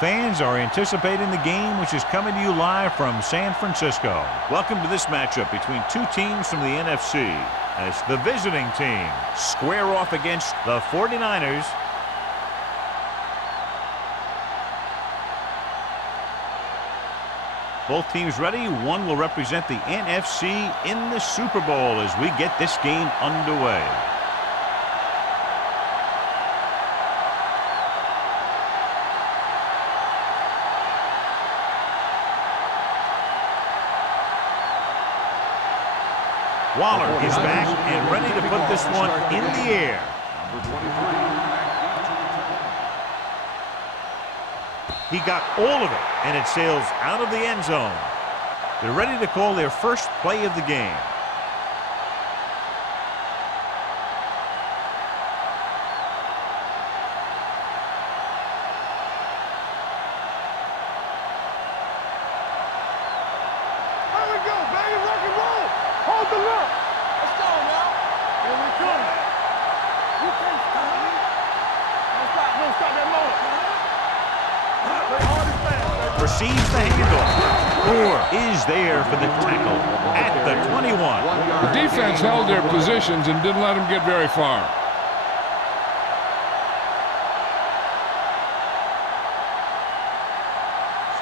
fans are anticipating the game, which is coming to you live from San Francisco. Welcome to this matchup between two teams from the NFC as the visiting team square off against the 49ers. Both teams ready. One will represent the NFC in the Super Bowl as we get this game underway. Waller is back and ready to put this one in the air. Number 23. He got all of it, and it sails out of the end zone. They're ready to call their first play of the game. Here we go, baby, rock and roll. Hold the look. Let's go now. Here we come. You can't stop me. Don't stop that motor. Receives the handoff. Moore is there for the tackle at the 21. The defense held their positions and didn't let them get very far.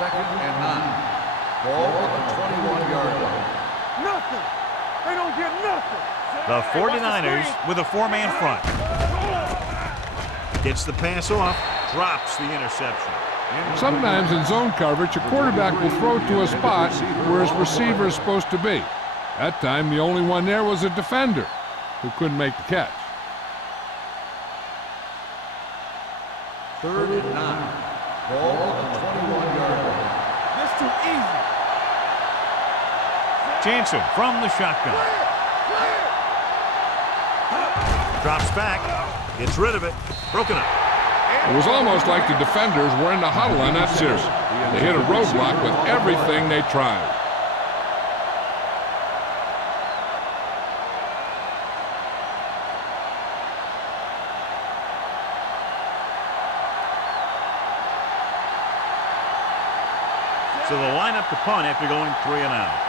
Second and 9. Ball on the 21-yard line. Nothing. They don't get nothing. The 49ers with a four-man front. Gets the pass off, drops the interception. Sometimes in zone coverage, a quarterback will throw to a spot where his receiver is supposed to be. That time, the only one there was a defender who couldn't make the catch. Third and 9. Ball on the 21-yard line. That's too easy. Jansen from the shotgun. Drops back, gets rid of it, broken up. It was almost like the defenders were in the huddle on that series. They hit a roadblock with everything they tried. So they'll line up the punt after going 3 and out.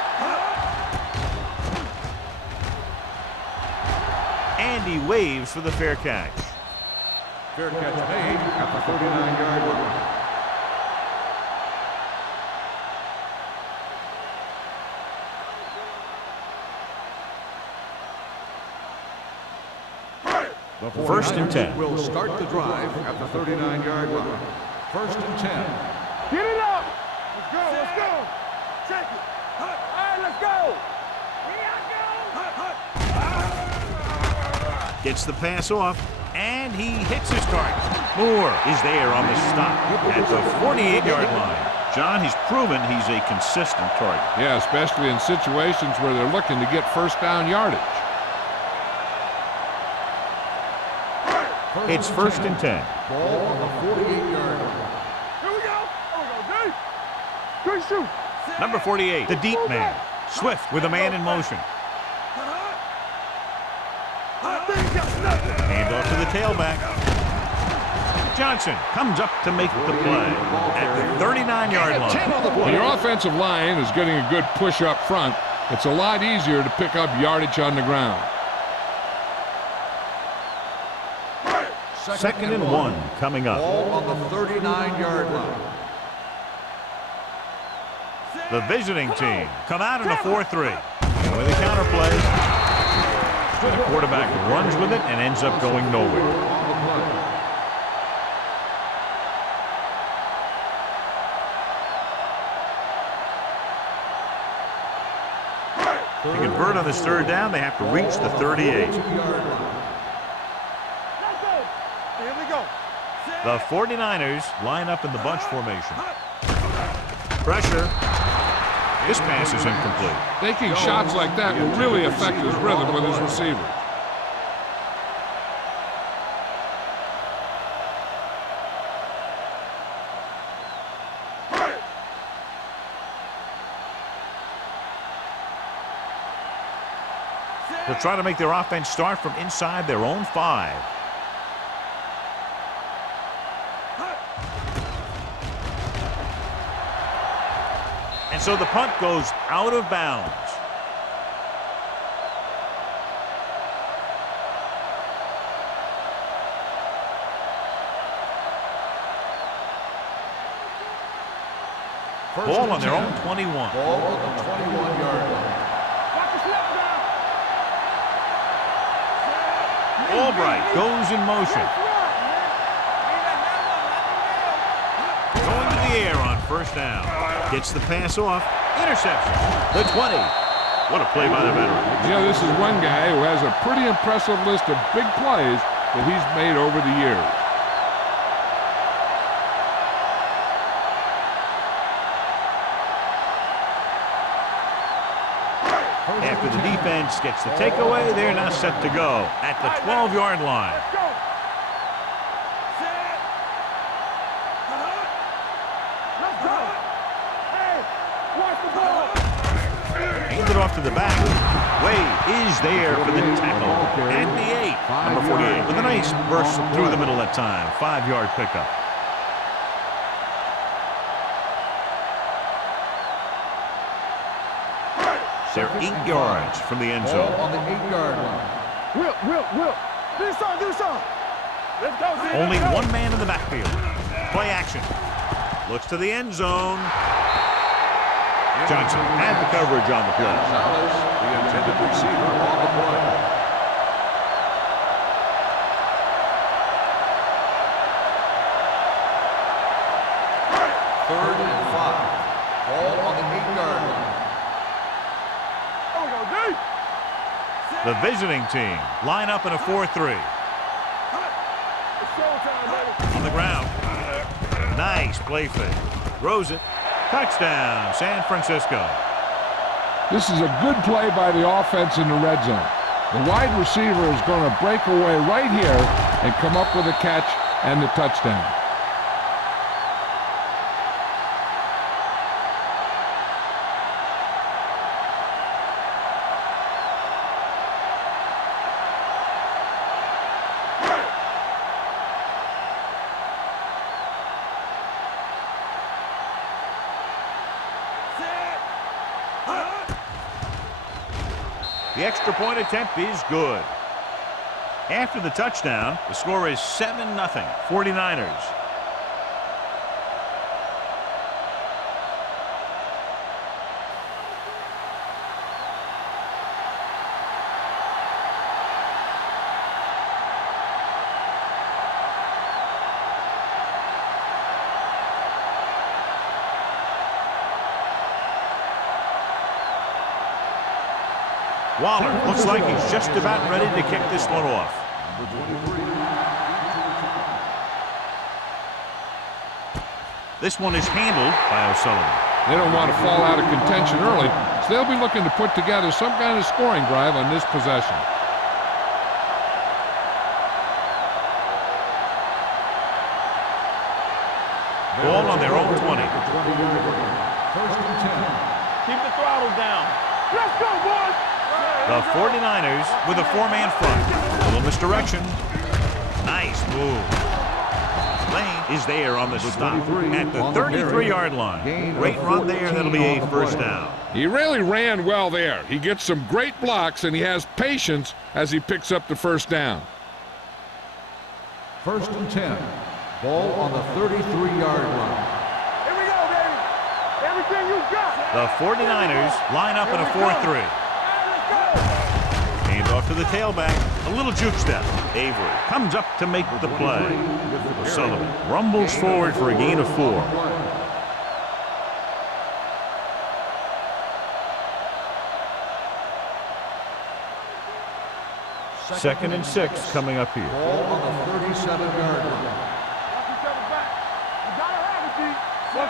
And he waves for the fair catch. Fair catch made at the 39-yard line. The First and 10. Will start the drive at the 39-yard line. First and 10. Get it up. Let's go, let's go. Check it. All right, let's go. Gets the pass off, and he hits his target. Moore is there on the stop at the 48-yard line. John, he's proven he's a consistent target. Yeah, especially in situations where they're looking to get first down yardage. It's first and 10. Ball on the 48-yard line. Here we go. Here we go, D. Good shoot. Number 48, the deep man. Swift with a man in motion. Hand off to the tailback. Johnson comes up to make the play at the 39-yard line. When your offensive line is getting a good push up front, it's a lot easier to pick up yardage on the ground. Second and 1 coming up. Ball on the 39-yard line. The visiting team come out in a 4-3. And with a counter play, the quarterback runs with it and ends up going nowhere. To convert on this third down, they have to reach the 38. The 49ers line up in the bunch formation. Pressure. This pass is incomplete. Taking shots like that will really affect his rhythm with his receiver. They'll try to make their offense start from inside their own 5. And so the punt goes out of bounds. Ball on their own 21. Ball on the 21-yard line. Albright goes in motion. Going to the air on first down. Gets the pass off. Interception. The 20. What a play by the veteran. Yeah, this is one guy who has a pretty impressive list of big plays that he's made over the years. After the defense gets the takeaway, they're now set to go at the 12-yard line. Let's go. Let's go. Hey, watch the ball. Handed off to the back. Wade is there for the tackle at the 8. Number 48 with a nice burst through the middle that time. 5-yard pickup. They're 8 yards from the end zone. Ball on the 8-yard line. Will. Do something. Let's go, Zeke. Only one man in the backfield. Play action. Looks to the end zone. Johnson had the coverage on the play. Gonzalez, the intended receiver on the play. Third and 5. Ball on the 8-yard line. The visiting team line up in a 4-3. On the ground. Nice play fake. Throws it. Touchdown, San Francisco. This is a good play by the offense in the red zone. The wide receiver is going to break away right here and come up with a catch and the touchdown. The extra point attempt is good. After the touchdown, the score is 7-0, 49ers. Waller looks like he's just about ready to kick this one off. This one is handled by O'Sullivan. They don't want to fall out of contention early, so they'll be looking to put together some kind of scoring drive on this possession. Ball on their own 20. First and 10. Keep the throttle down. Let's go, boys. The 49ers with a 4-man front. A little misdirection. Nice move. Lane is there on the stop at the 33-yard line. Great run there. That'll be a first down. He really ran well there. He gets some great blocks, and he has patience as he picks up the first down. First and 10. Ball on the 33-yard line. Here we go, baby. Everything you got. The 49ers line up in a 4-3. Hand off to the tailback. A little juke step. Avery comes up to make the play. O'Sullivan rumbles forward for a gain of 4. Second and 6 coming up here. Ball on the 37-yard line.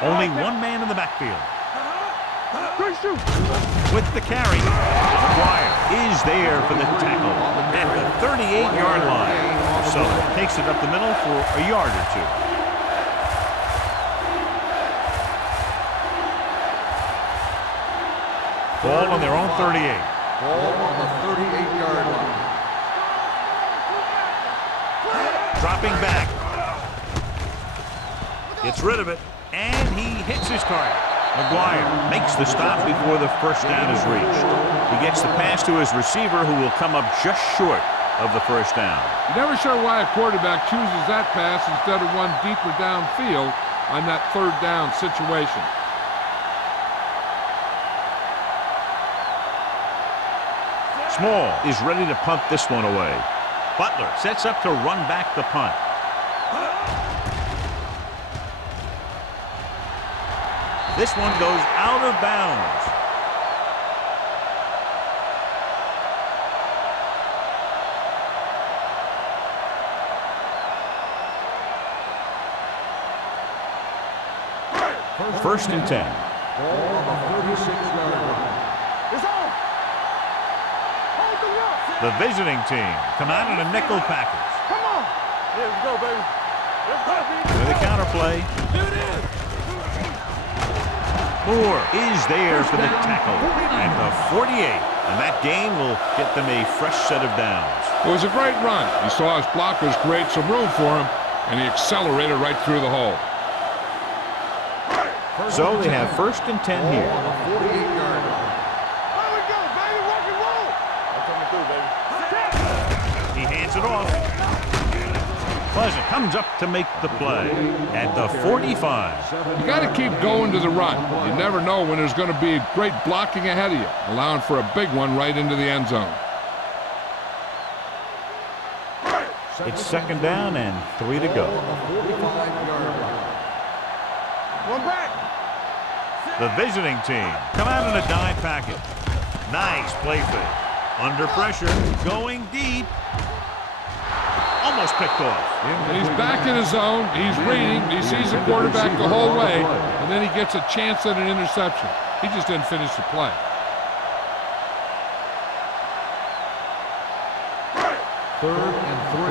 Only one man in the backfield. Good shoot. With the carry, Dwyer is there for the tackle at the 38-yard line. So takes it up the middle for a yard or 2. Ball on their own 38. Ball on the 38-yard line. Dropping back. Gets rid of it, and he hits his target. McGuire makes the stop before the first down is reached. He gets the pass to his receiver, who will come up just short of the first down. You're never sure why a quarterback chooses that pass instead of one deeper downfield on that third down situation. Small is ready to punt this one away. Butler sets up to run back the punt. This one goes out of bounds. First and 10. Ball on the 36-yard line. It's on. Hold the rock. The visiting team come out in a nickel package. Come on. Yeah, let's go, baby. Let's go, baby. With a counter play. Moore is there for the tackle at the 48. And that gain will get them a fresh set of downs. It was a great run. He saw his blockers create some room for him, and he accelerated right through the hole. So they have first and 10 here. On the 48-yard line. There we go, baby. Rock and roll. I'm coming through, baby. He hands it off. Pleasant comes up to make the play at the 45. You got to keep going to the run. You never know when there's going to be great blocking ahead of you, allowing for a big one right into the end zone. It's second down and 3 to go. On the 45-yard line. One back. The visiting team come out in a dime packet. Nice play fake. Under pressure, going deep. Almost picked off. He's back in his zone. He's reading. He sees the quarterback the whole way, and then he gets a chance at an interception. He just didn't finish the play. Third and 3.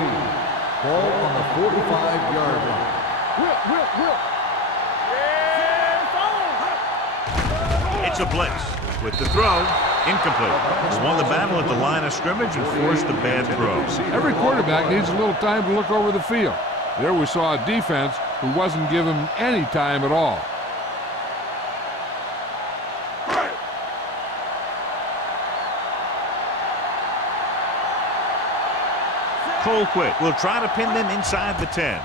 Ball on the 45-yard line. Whip. It's a blitz. With the throw, incomplete. He's won the battle at the line of scrimmage and forced the bad throw. Every quarterback needs a little time to look over the field. There we saw a defense who wasn't given any time at all. Colquitt will try to pin them inside the 10.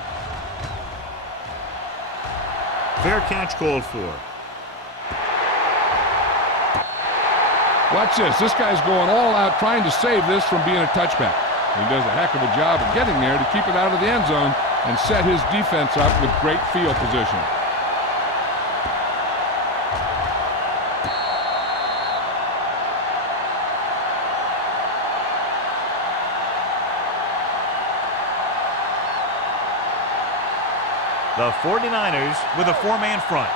Fair catch called for. Watch this. This guy's going all out trying to save this from being a touchback. He does a heck of a job of getting there to keep it out of the end zone and set his defense up with great field position. The 49ers with a four-man front.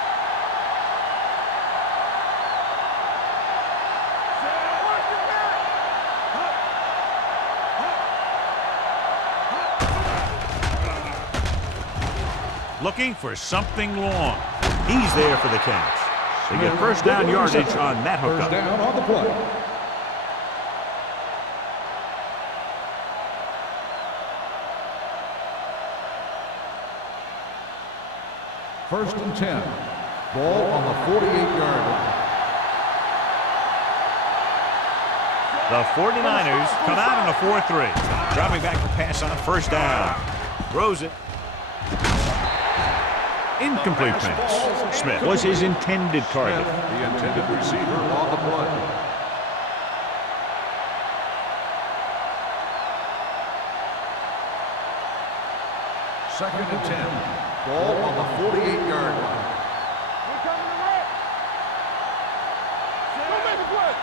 Looking for something long. He's there for the catch. They get first down yardage on that hookup. First down on the play. First and 10. Ball on the 48-yard line. The 49ers come out in a 4-3. Dropping back to pass on first down. Throws it. Incomplete pass. Smith was his intended target. The intended receiver on the play. Second and 10. Ball on the 48-yard line. We're coming to red. Don't make a play.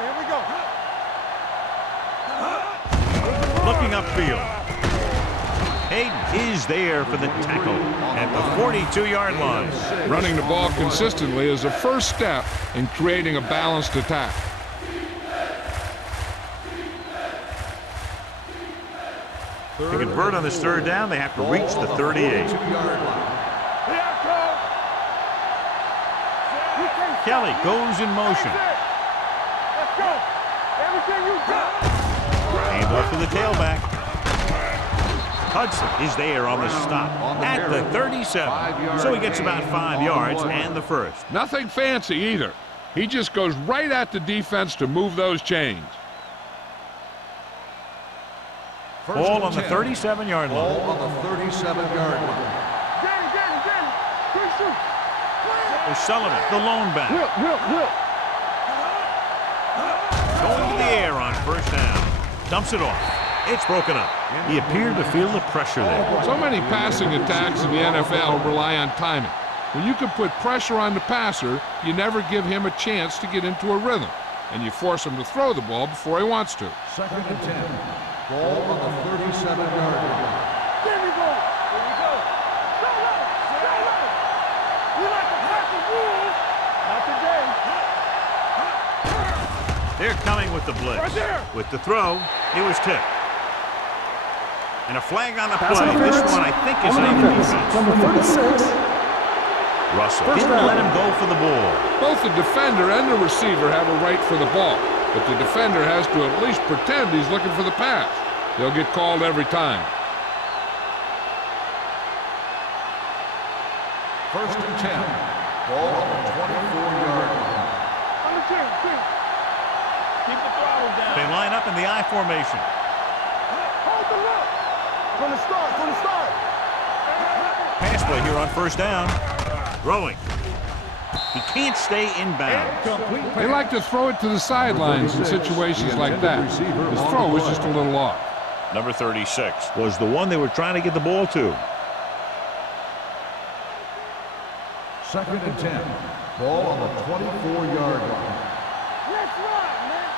Here we go. Looking upfield. Hayden is there for the tackle at the 42-yard line. Running the ball consistently is a first step in creating a balanced attack. To convert on this third down, they have to reach the 38. Kelly goes in motion. Let's go. Everything you got. Hand off to the tailback. Hudson is there on the stop at the 37. So he gets about 5 yards and the first. Nothing fancy either. He just goes right at the defense to move those chains. Ball on the 37-yard line. Ball on the 37-yard line. O'Sullivan, the lone back. Going to the air on first down. Dumps it off. It's broken up. He appeared to feel the pressure there. So many passing attacks in the NFL rely on timing. When you can put pressure on the passer, you never give him a chance to get into a rhythm, and you force him to throw the ball before he wants to. 2nd and 10. Ball on the 37-yard line. There we go. There we go. Show up. We like to crack the rules. Not today. They're coming with the blitz. Right there. With the throw, it was tipped. And a flag on the play. This one, I think, is on the defense. Number 36. Russell didn't let him go for the ball. Both the defender and the receiver have a right for the ball, but the defender has to at least pretend he's looking for the pass. They'll get called every time. 1st and 10. Ball on the 24-yard line. On the 10. Keep the throttle down. They line up in the I formation. Hold the look. From the start. Pass play here on first down. Throwing. He can't stay inbounds. They like to throw it to the sidelines in situations like that. His throw was just a little off. Number 36 was the one they were trying to get the ball to. 2nd and 10. Ball on the 24-yard line. Let's run, man.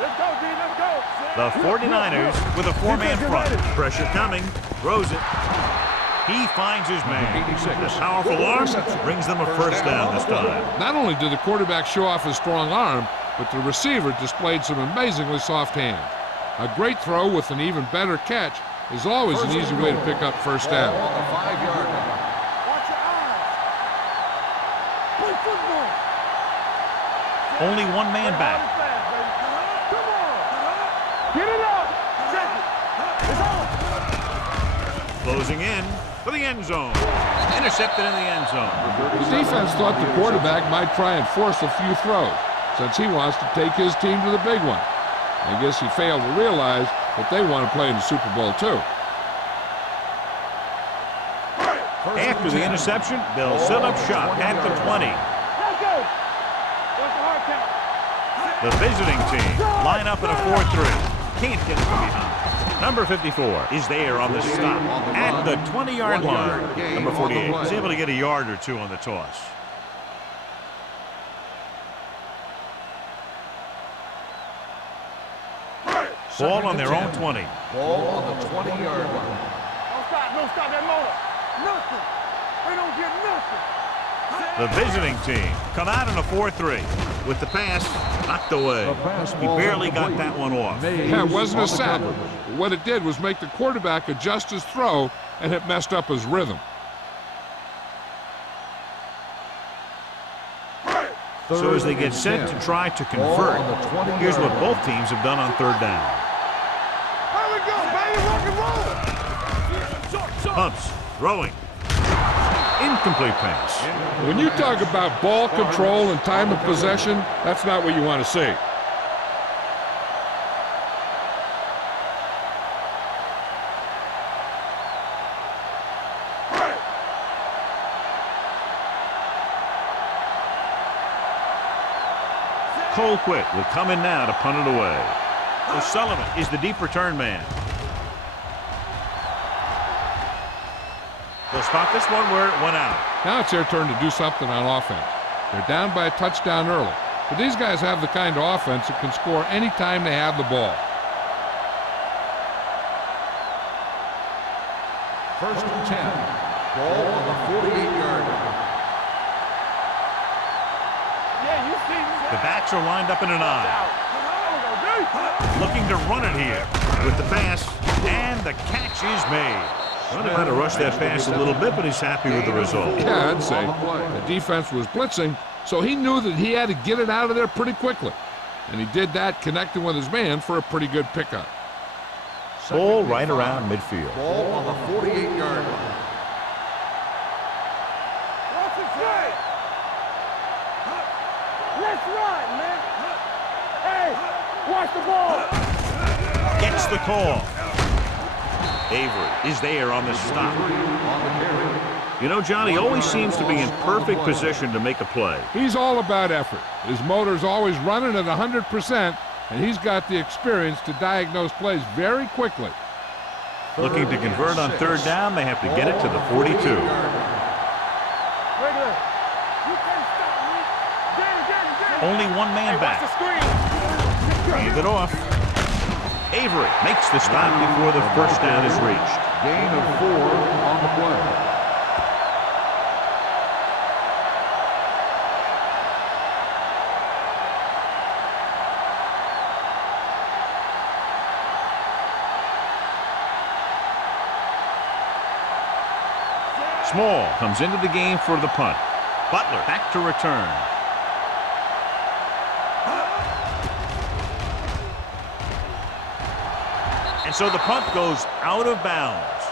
Let's go, D. Let's go. The 49ers with a four-man front. Pressure coming. Throws it. He finds his man. 86. The powerful arm brings them a first down this time. Not only did the quarterback show off his strong arm, but the receiver displayed some amazingly soft hands. A great throw with an even better catch is always an easy way to pick up first down. Ball on the 5-yard line. Watch your eyes. Play football. Only one man back. Come on. Get it up. Check it. It's on. Closing in for the end zone. Intercepted in the end zone. The defense thought the quarterback might try and force a few throws, since he wants to take his team to the big one. I guess he failed to realize that they want to play in the Super Bowl too. After the interception, they'll set up shop at the 20. Let's go. What's the hard count? The visiting team line up in a 4-3. Can't get it from behind. Number 54 is there on the stop at the 20-yard line. Number 48 is able to get a yard or two on the toss. Ball on their own 20. Ball on the 20-yard line. Don't stop that motor. Nothing. They don't get nothing. The visiting team come out in a 4-3 with the pass knocked away. He barely got that one off. Yeah, it wasn't a sack. What it did was make the quarterback adjust his throw, and it messed up his rhythm. So as they get set to try to convert, here's what both teams have done on third down. Here we go, baby. Rock and roll. Pumps, throwing. Incomplete pass. When you talk about ball control and time of possession, that's not what you want to see. Colquitt will come in now to punt it away. O'Sullivan is the deep return man. They'll spot this one where it went out. Now it's their turn to do something on offense. They're down by a touchdown early, but these guys have the kind of offense that can score any time they have the ball. 1st and 10. Ball on the 48-yard line. Yeah, you see. The backs are lined up in an I. Looking to run it here with the pass, and the catch is made. Well, they might have rushed that pass a little bit, but he's happy with the result. Yeah, I'd say. The defense was blitzing, so he knew that he had to get it out of there pretty quickly. And he did that connecting with his man for a pretty good pickup. Ball right around midfield. Ball on the 48-yard line. What's it say? Let's run, man. Hey, watch the ball. Gets the call. Avery is there on the stop. You know, Johnny always seems to be in perfect position to make a play. He's all about effort. His motor's always running at 100%, and he's got the experience to diagnose plays very quickly. Looking to convert on third down, they have to get it to the 42. Regular. You can't stop me. Danny. Only one man Watch the back. screen. Hand it off. Avery makes the stop before the first down is reached. Gain of 4 on the play. Small comes into the game for the punt. Butler back to return. And so the punt goes out of bounds.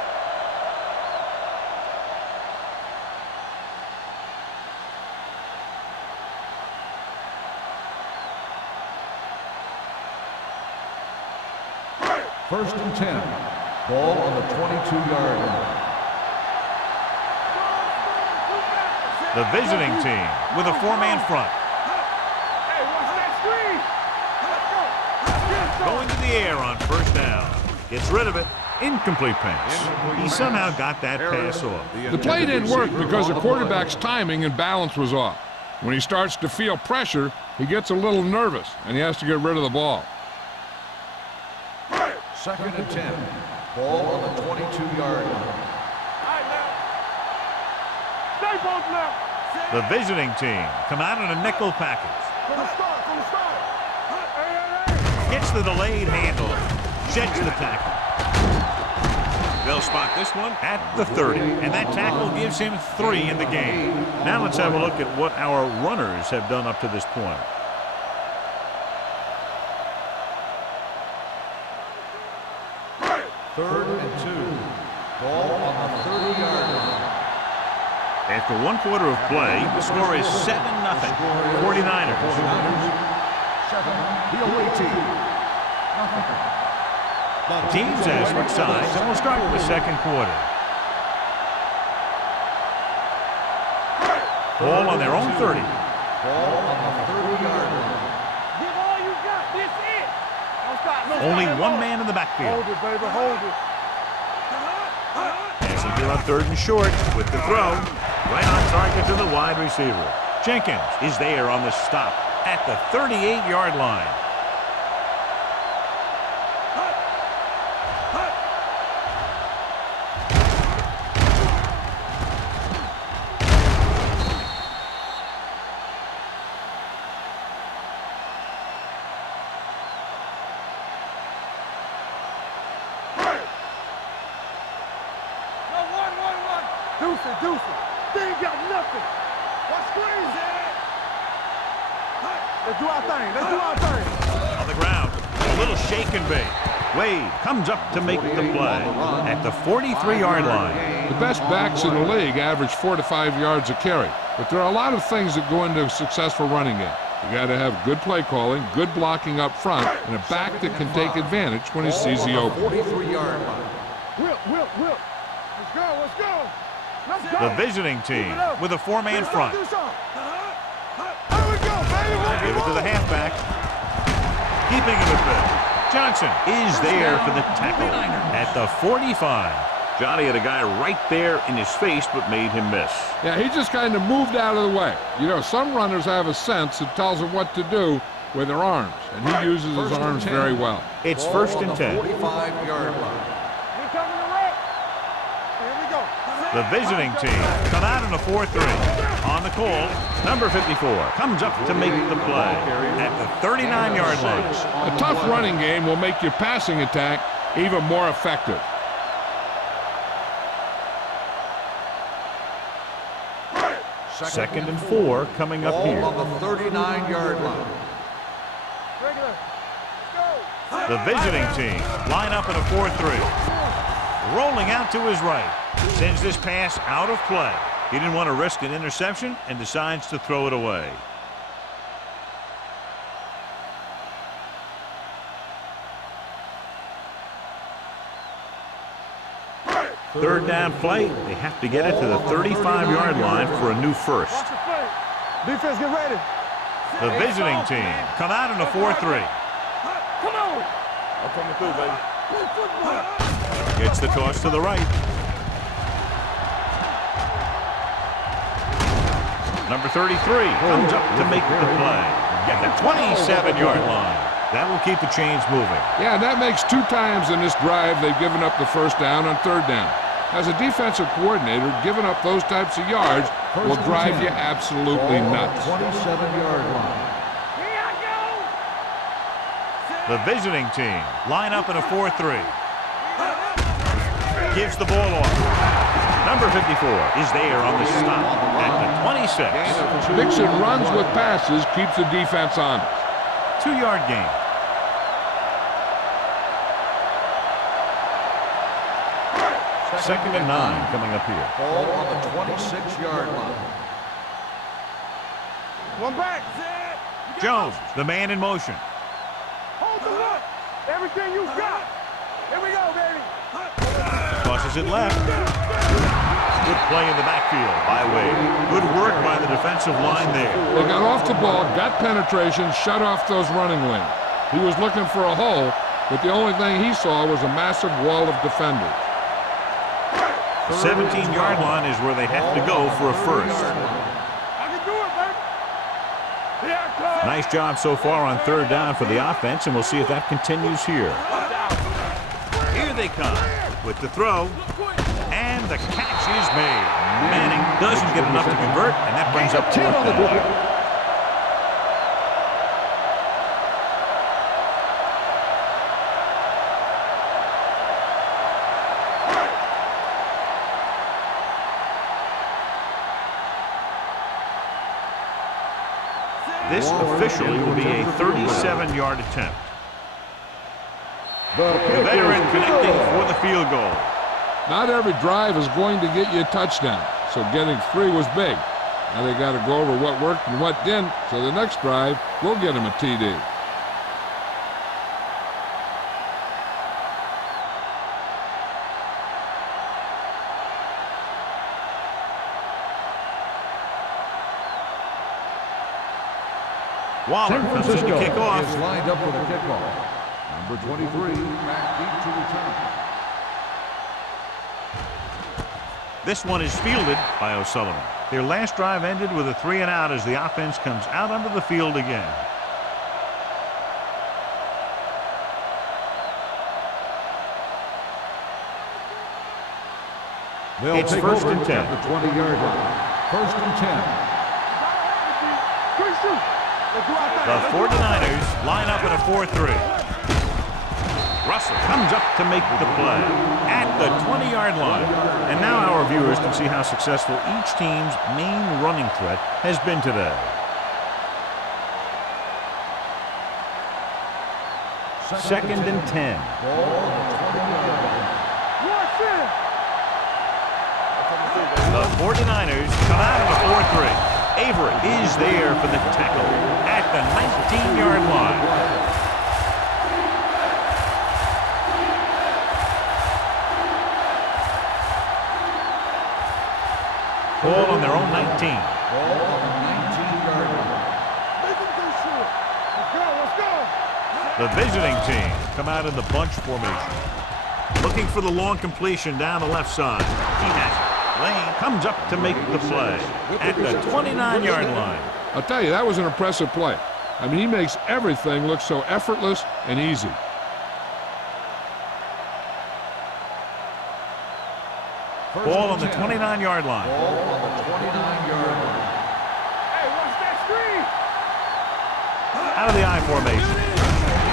First and 10. Ball on the 22-yard line. The visiting team with a four-man front. Hey, watch that screen. Let's go. Going to the air on first down. Gets rid of it. Incomplete pass. He somehow got that pass off. The play didn't work because the quarterback's timing and balance was off. When he starts to feel pressure, he gets a little nervous, and he has to get rid of the ball. Second and 10. Ball on the 22-yard line. The visiting team come out in a nickel package. From the start. Gets the delayed handle. Sheds the tackle. They'll spot this one at the 30, and that tackle gives him 3 in the game. Now let's have a look at what our runners have done up to this point. Third and 2. Ball on the 30-yard line. After one quarter of play, the score is 7-0. 49ers. 7. The away team. The teams as switch sides, and we'll start the second quarter. Ball on their own 30. Ball on the 30-yard line. Give all you got. This it. Don't stop. Only one man in the backfield. Hold it, baby. Hold it. Passing here on third and short with the throw. Right on target to the wide receiver. Jenkins is there on the stop at the 38-yard line. Deuce it. They ain't got nothing. What screens it? Let's do our thing. On the ground, a little shake and bake. Wade comes up to make the play at the 43-yard line. The best backs in the league average 4 to 5 yards a carry, but there are a lot of things that go into a successful running game. You got to have good play calling, good blocking up front, and a back that can take advantage when he sees the open. 43-yard line. Whip. Let's go. The visiting team with a four-man front. Here we go, baby. Give it to the halfback. Keeping him at bay. Johnson is there for the tackle at the 45. Johnny had a guy right there in his face but made him miss. Yeah, he just kind of moved out of the way. You know, some runners have a sense that tells them what to do with their arms, and he uses his arms very well. It's first and 10. 45-yard line. The visiting team come out in a 4-3. On the call, number 54 comes up to make the play at the 39-yard line. A tough running game will make your passing attack even more effective. Second and 4 coming up here. Ball on the 39-yard line. Regular. Go. The visiting team line up in a 4-3. Rolling out to his right. Sends this pass out of play. He didn't want to risk an interception and decides to throw it away. Third down play. They have to get it to the 35-yard line for a new first. Defense, get ready. The visiting team come out in a 4-3. Come on. I'm coming through, baby. Gets the toss to the right. Number 33 comes up to make the play. Get the 27-yard line. That will keep the chains moving. Yeah, that makes 2 times in this drive they've given up the first down on third down. As a defensive coordinator, giving up those types of yards will drive you absolutely nuts. 27-yard line. Here I go. The visiting team line up in a 4-3. Gives the ball off. Number 54 is there on the stop at the 26. Mixing runs with passes keeps the defense honest. 2-yard gain. Second and 9 coming up here. Ball on the 26-yard line. One back. Jones, the man in motion. Hold the look. Everything you got. Here we go, baby. Tosses it left. Good play in the backfield by Wade. Good work by the defensive line there. They got off the ball, got penetration, shut off those running lanes. He was looking for a hole, but the only thing he saw was a massive wall of defenders. The 17-yard line is where they have to go for a first. I can do it, baby. Here I come. Nice job so far on third down for the offense, and we'll see if that continues here. Here they come with the throw, and the catch is made. Manning doesn't get enough to convert, and that brings up 4th down. This officially will be a 37-yard attempt. The veteran connecting for the field goal. Not every drive is going to get you a touchdown, so getting 3 was big. Now they got to go over what worked and what didn't, so the next drive will get them a TD. Waller comes in to kick off. Is lined up for the kickoff. Number 23, back deep to return. This one is fielded by O'Sullivan. Their last drive ended with a 3-and-out as the offense comes out onto the field again. It's first and 10. At the 20-yard line. First and 10. The 49ers line up in a 4-3. Russell comes up to make the play at the 20-yard line. And now our viewers can see how successful each team's main running threat has been today. Second and 10. The 49ers come out of the 4-3. Avery is there for the tackle at the 19-yard line. Ball on their own 19. Ball on the 19-yard line. Let's go. The visiting team come out in the bunch formation. Looking for the long completion down the left side. He has it. Lane comes up to make the play at the 29-yard line. I'll tell you, that was an impressive play. I mean, he makes everything look so effortless and easy. Ball on the 29-yard line. Ball on the 29-yard line. Hey, watch that screen. Out of the I formation.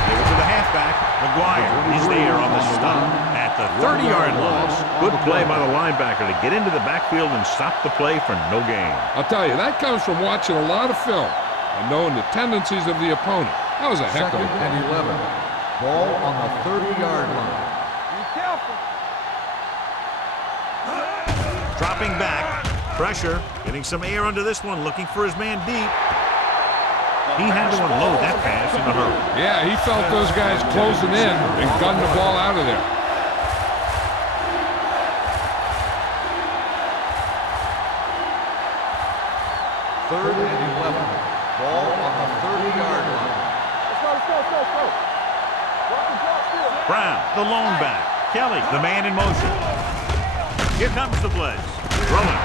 Give it to the halfback. McGuire is there on the stop at the 30-yard line. Good play by the linebacker to get into the backfield and stop the play for no gain. I'll tell you, that comes from watching a lot of film and knowing the tendencies of the opponent. That was a heck of a Second play. and 11. Ball on the 30-yard line. Be careful. Dropping back. Pressure. Getting some air under this one. Looking for his man deep. He had to unload that pass in a hurry. Yeah, he felt those guys closing in and gunned the ball out of there. Third and 11. Ball on the 30-yard line. Let's go. Watch the drop still. Brown, the lone back. Kelly, the man in motion. Here comes the blitz. Throwing.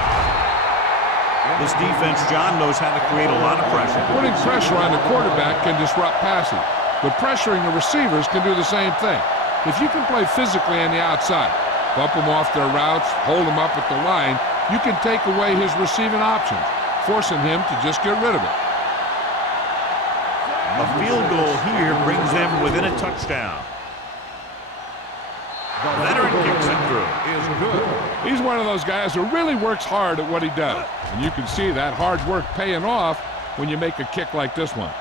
This defense, John, knows how to create a lot of pressure. Putting pressure on the quarterback can disrupt passing, but pressuring the receivers can do the same thing. If you can play physically on the outside, bump them off their routes, hold them up at the line, you can take away his receiving options, forcing him to just get rid of it. A field goal here brings them within a touchdown. Veteran kicks it through. Is good. He's one of those guys who really works hard at what he does. And you can see that hard work paying off when you make a kick like this one.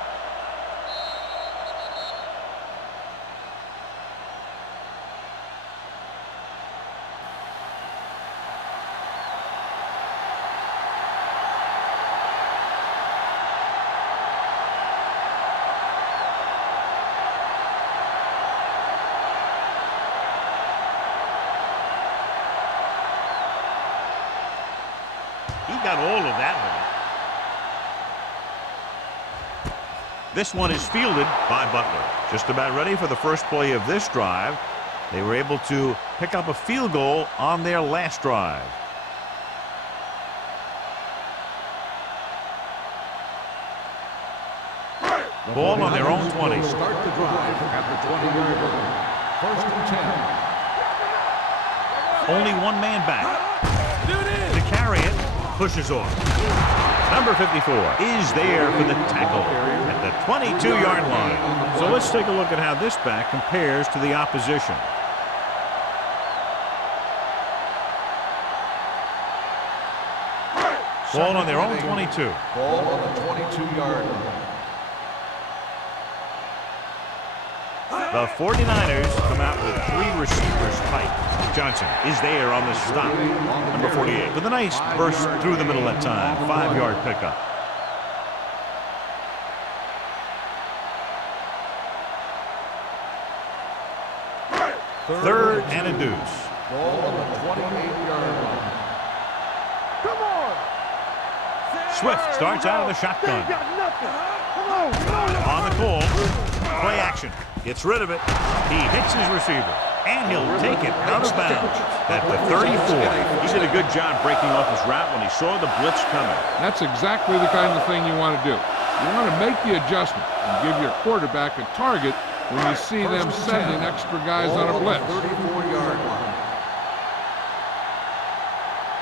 He got all of that one. This one is fielded by Butler. Just about ready for the first play of this drive. They were able to pick up a field goal on their last drive. Ball on their own 20. Start the drive at the 20-yard line. First and 10. Only one man back. To carry it, pushes off. Number 54 is there for the tackle at the 22-yard line. So let's take a look at how this back compares to the opposition. Ball on their own 22. Ball on the 22-yard line. The 49ers come out with 3 receivers tight. Johnson is there on the stop. Number 48 with a nice burst through the middle that time. 5-yard pickup. Third and a deuce. Ball on the 28-yard line. Come on. Swift starts out of the shotgun. They got nothing. Come on. On the call. Play action. Gets rid of it. He hits his receiver. And he'll take it out of bounds at the 34. He did a good job breaking off his route when he saw the blitz coming. That's exactly the kind of thing you want to do. You want to make the adjustment and give your quarterback a target when you see them sending extra guys on a blitz. 34-yard line.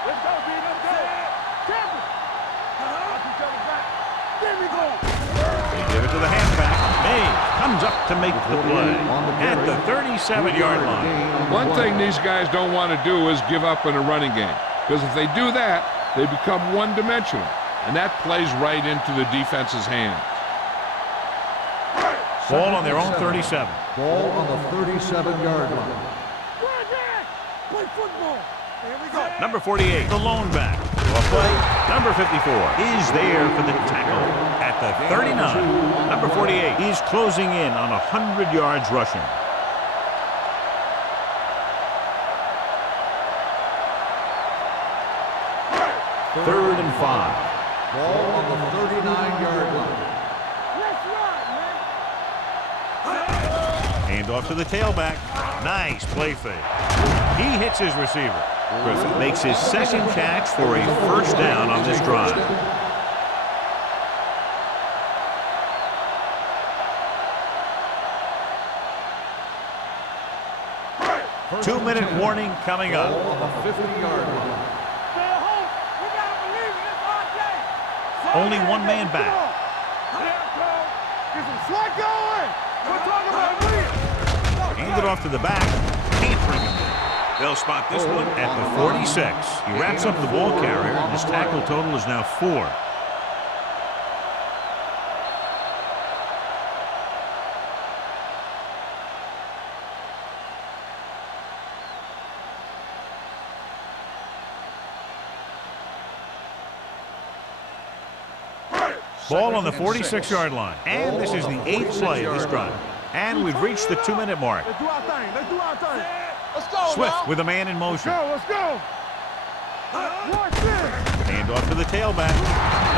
Let's go, B. Let's go. Champion. Watch each other back. There we go. They give it to the halfback. May comes up to make the play at the 37-yard line. One thing these guys don't want to do is give up in a running game, because if they do that, they become one-dimensional, and that plays right into the defense's hands. Ball on their own 37. Ball on the 37-yard line. We're there. Play football. Here we go. Number 48, the lone back. Well play. Number 54 is there for the tackle at the 39. Number 48 is closing in on 100 yards rushing. Third and 5. Ball on the 39-yard line. Let's ride, man. Hand off to the tailback. Nice play fake. He hits his receiver. Griffin makes his second catch for a first down on this drive. Two-minute warning coming Ball up. on the 50-yard line. Stay at home. We gotta believe in this all day. Only one man back. Get some sweat going. We're talking about leading. Hand it off to the back. Can't bring him in. They'll spot this one at the 46. He wraps up the ball carrier, and his tackle total is now 4. Ball on the 46-yard line. And this is the 8th play of this drive. And we've reached the 2-minute mark. Let's do our thing. Let's do our thing. Let's go, Swift now. with a man in motion. Let's go. Watch this. Hand off to the tailback.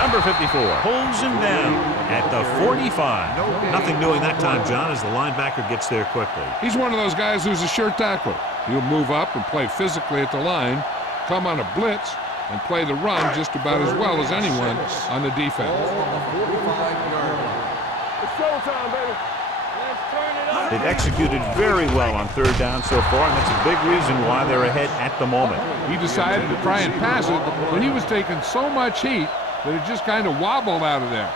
Number 54 pulls him down at the 45. Nothing doing that time, John, as the linebacker gets there quickly. He's one of those guys who's a sure tackler. He'll move up and play physically at the line, come on a blitz, and play the run just about as well as anyone on the defense. It's showtime, baby. Let's turn it up. They've executed very well on 3rd down so far, and that's a big reason why they're ahead at the moment. He decided to try and pass it, but he was taking so much heat that it just kind of wobbled out of there.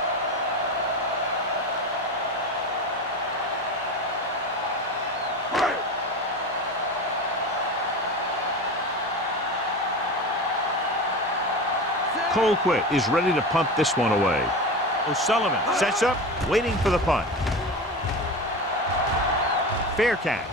Colquitt is ready to punt this one away. O'Sullivan sets up, waiting for the punt. Fair catch.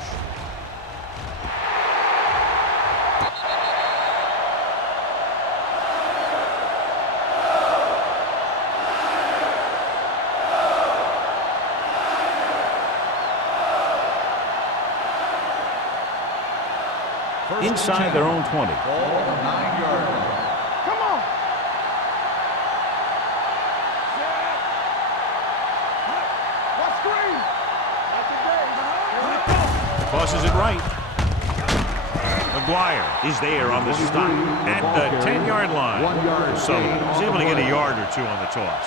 Inside their own 20. Ball on the 9-yard line. Come on. What screen? Not today. Tosses it right. McGuire is there on the stop at the 10-yard line. 1 yard. Sullivan is able to get a yard or two on the toss.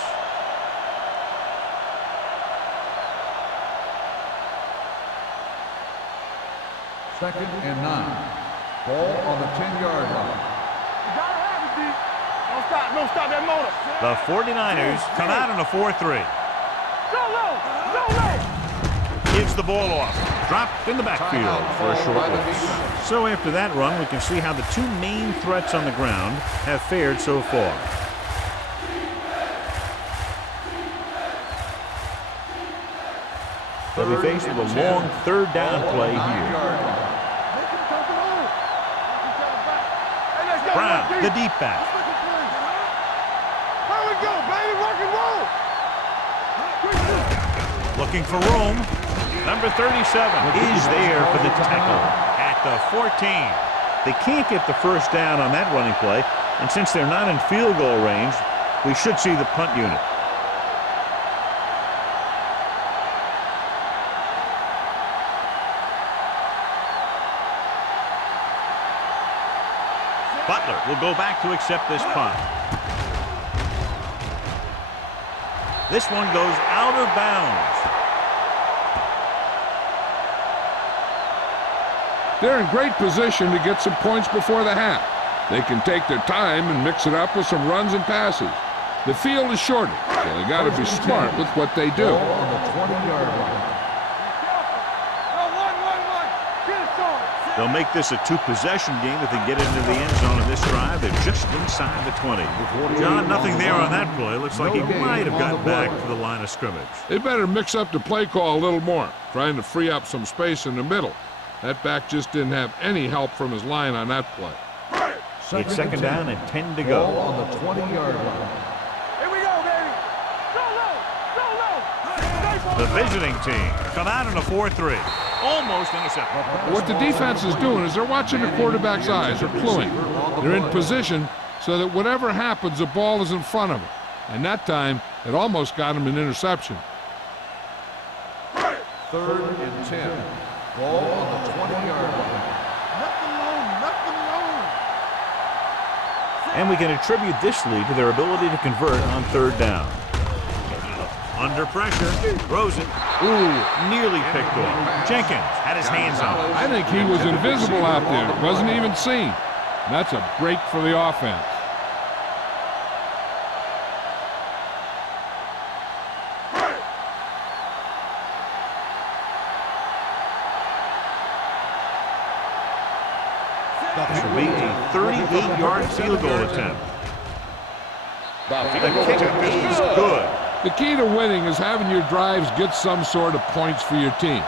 Second and 9. Ball on the 10-yard line. You gotta have it, D. Don't stop that motor. The 49ers come out on a 4-3. Go low. Go low. Gives the ball off. Dropped in the backfield for a short loss. So after that run, we can see how the two main threats on the ground have fared so far. They'll be faced with a long 3rd down play here. Brown, the deep back. Here we go, baby. Rock and roll. Looking for room. Number 37 is there for the tackle at the 14. They can't get the 1st down on that running play, and since they're not in field goal range, we should see the punt unit. Butler will go back to accept this punt. This one goes out of bounds. They're in great position to get some points before the half. They can take their time and mix it up with some runs and passes. The field is shorter, so they got to be smart with what they do. Ball on the 20-yard line. They'll make this a 2-possession game if they get into the end zone in this drive. They're just inside the 20. John, nothing there on that play. Looks like he might have gotten back to the line of scrimmage. They better mix up the play call a little more, trying to free up some space in the middle. That back just didn't have any help from his line on that play. It's 2nd down and 10 to go. Ball on the 20-yard line. Here we go, baby. Go low. The visiting team come out in a 4-3. Almost intercepted. What the defense is doing is they're watching the quarterback's eyes. They're cluing. They're in position so that whatever happens, the ball is in front of them. And that time, it almost got him an interception. 3rd and 10. Ball on the 20-yard line. Nothing long. And we can attribute this lead to their ability to convert on 3rd down. Under pressure, Rosen, nearly picked off. Jenkins had his hands on it. I think he was invisible out there. Wasn't even seen. And that's a break for the offense. This will be a 38-yard field goal attempt. The kick is good. The key to winning is having your drives get some sort of points for your team.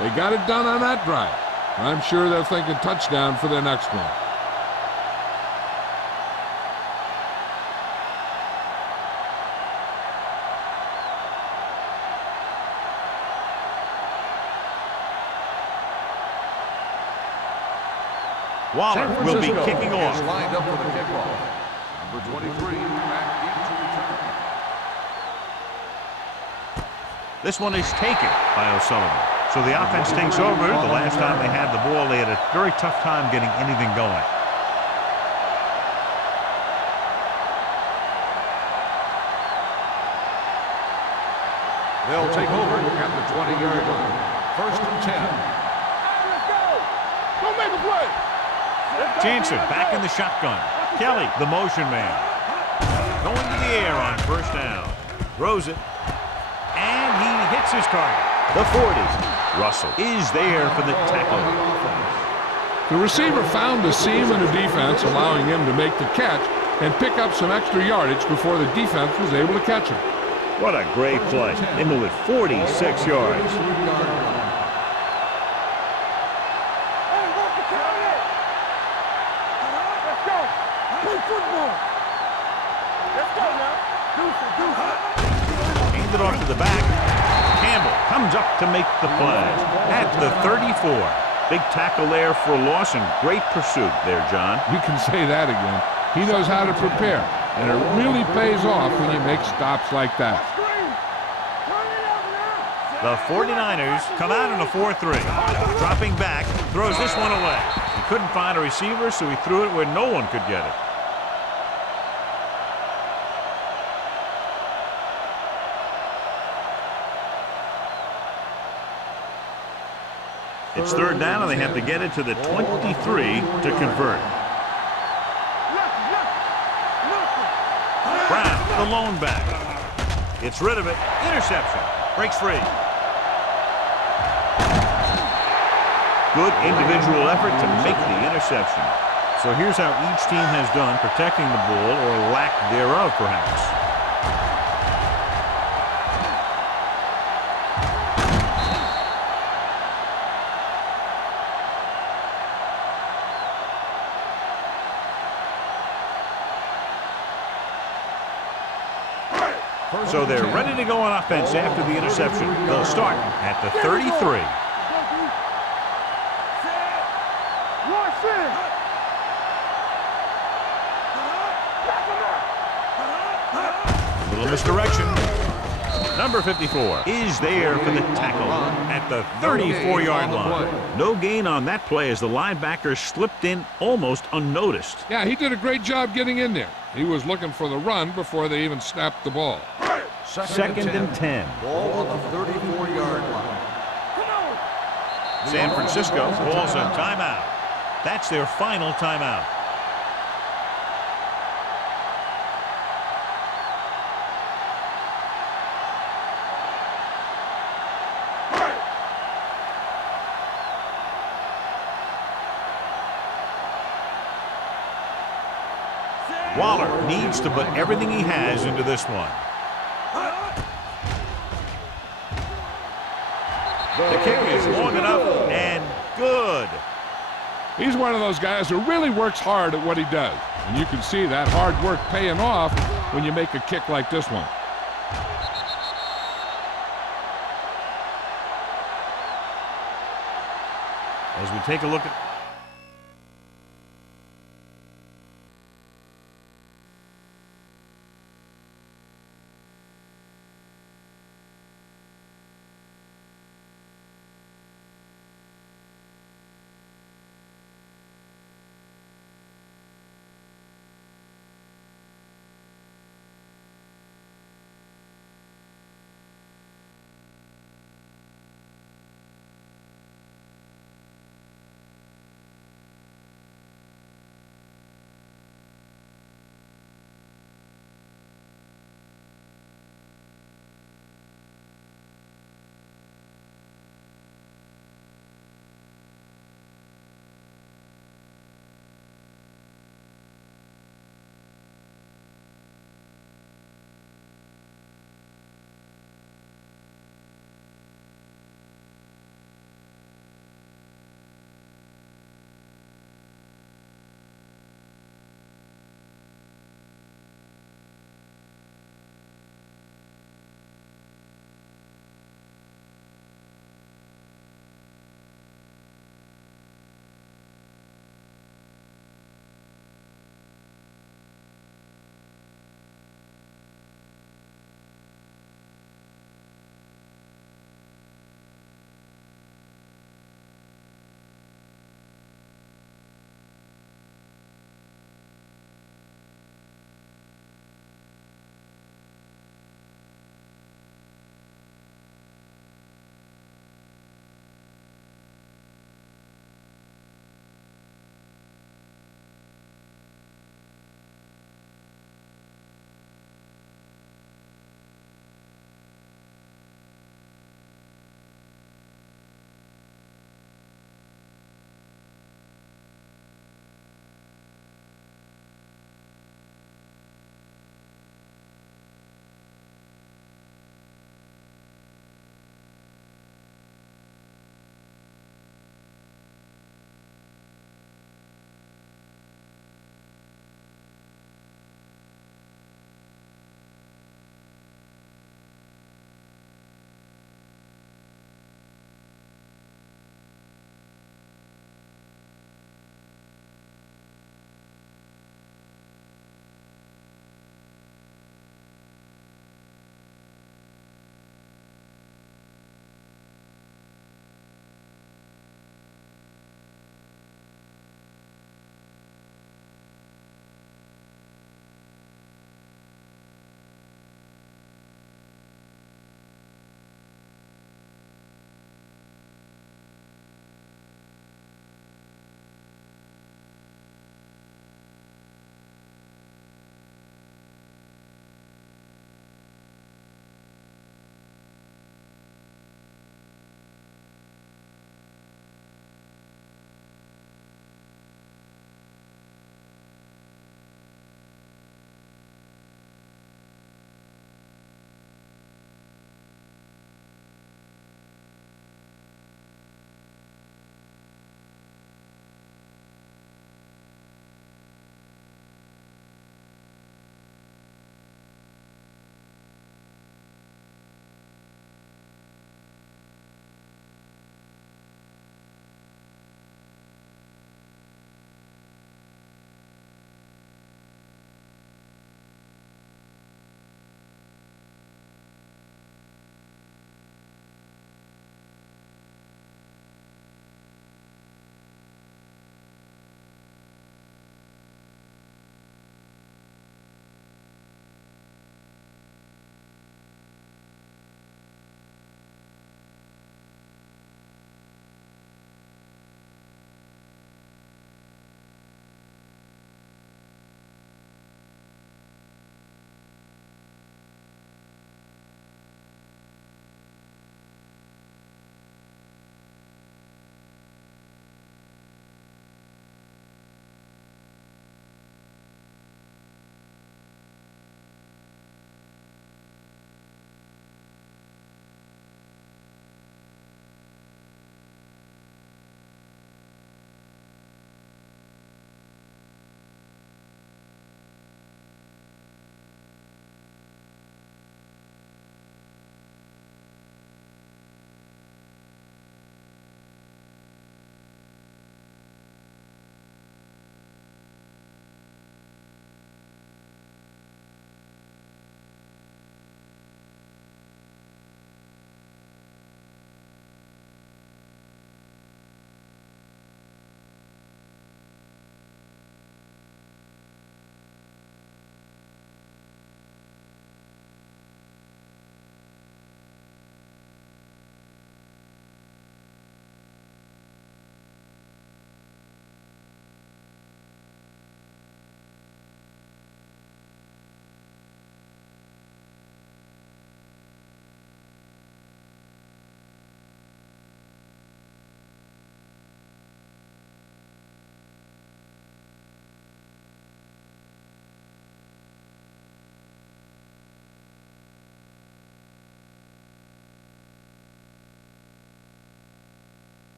They got it done on that drive. I'm sure they're thinking touchdown for their next one. Waller San will be Francisco kicking off. is lined up for the kickoff. Number 23, back deep to return. This one is taken by O'Sullivan. So the offense takes over. The last time they had the ball, they had a very tough time getting anything going. They'll take over at the 20-yard line. First and 10. Let's go. Go make a play. Jansen back in the shotgun. Kelly, the motion man. Going to the air on first down. Throws it. And he hits his target. The 40. Russell is there for the tackle. The receiver found the seam in the defense, allowing him to make the catch and pick up some extra yardage before the defense was able to catch him. What a great play. They move it 46 yards. Hey, walk the target. Let's go. Play football. Let's go now. Hand it off to the back. Campbell comes up to make the play at the 34. Big tackle there for a loss and great pursuit there, John. You can say that again. He knows how to prepare, and it really pays off when you make stops like that. The 49ers come out in a 4-3. Dropping back, throws this one away. He couldn't find a receiver, so he threw it where no one could get it. It's third down, and they have to get it to the 23 to convert. Brown, the lone back. Gets rid of it. Interception. Breaks free. Good individual effort to make the interception. So here's how each team has done protecting the ball, or lack thereof, perhaps. So they're ready to go on offense after the interception. They'll start at the 33. Little misdirection. Number 54 is there for the tackle at the 34-yard line. No gain on that play as the linebacker slipped in almost unnoticed. Yeah, he did a great job getting in there. He was looking for the run before they even snapped the ball. Second and 10. Ball on the 34-yard line. San Francisco calls a timeout. That's their final timeout. Waller needs to put everything he has into this one. The kick is long enough and good. He's one of those guys who really works hard at what he does. And you can see that hard work paying off when you make a kick like this one. As we take a look at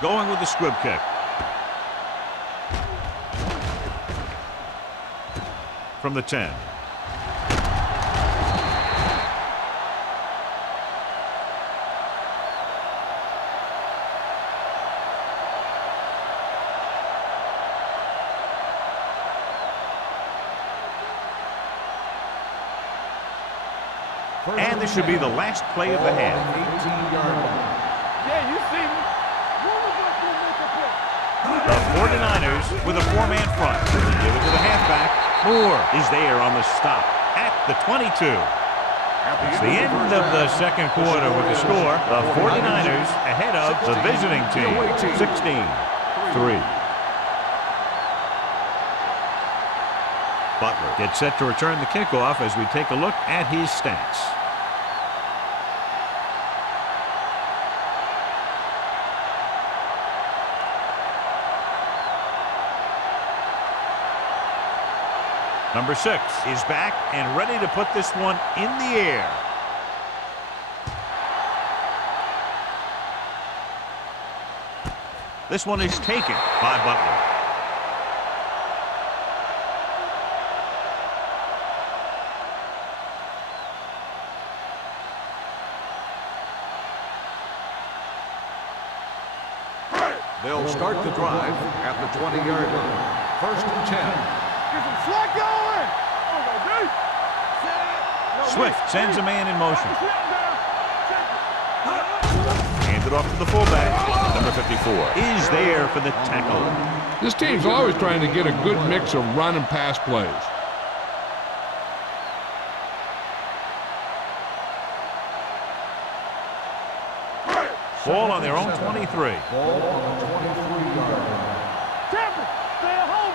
going with the squib kick. From the 10. And this should be the last play of the half. 18-yard line. Yeah, you see me. The 49ers with a four-man front. They give it to the halfback. Moore is there on the stop at the 22. It's the end of the second quarter with the score. The 49ers ahead of the visiting team. 16-3. Butler gets set to return the kickoff as we take a look at his stats. Number 6 is back and ready to put this one in the air. This one is taken by Butler. They'll start the drive at the 20-yard line. 1st and 10. Get some slack going. Swift sends a man in motion. Handed off to the fullback. Number 54 is there for the tackle. This team's always trying to get a good mix of run and pass plays. Ball on their own 23. Ball on the 23-yard line. Tampa, stay at home.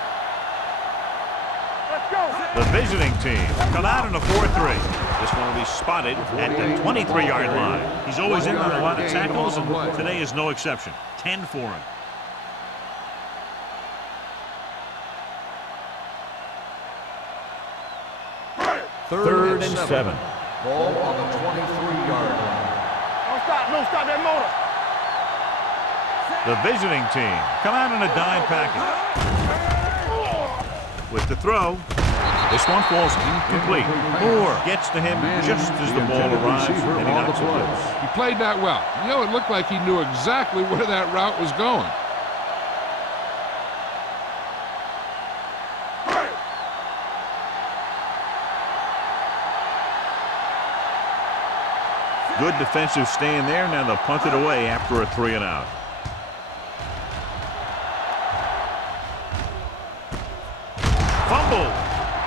Let's go. The visiting team come out in a 4-3. This one will be spotted at the 23-yard line. He's always in on a lot of tackles, and today is no exception. 10 for him. Third and 7. Ball on the 23-yard line. Don't stop that motor. The visiting team come out in a dime package. With the throw, this one falls incomplete. Moore gets to him just as the ball arrives, and he knocks it loose. He played that well. You know, it looked like he knew exactly where that route was going. Good defensive stand there. Now they'll punt it away after a 3-and-out. Fumble.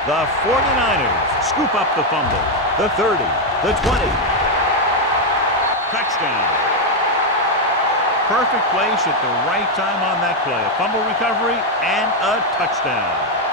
The 49ers scoop up the fumble. The 30, the 20. Touchdown. Perfect place at the right time on that play. A fumble recovery and a touchdown.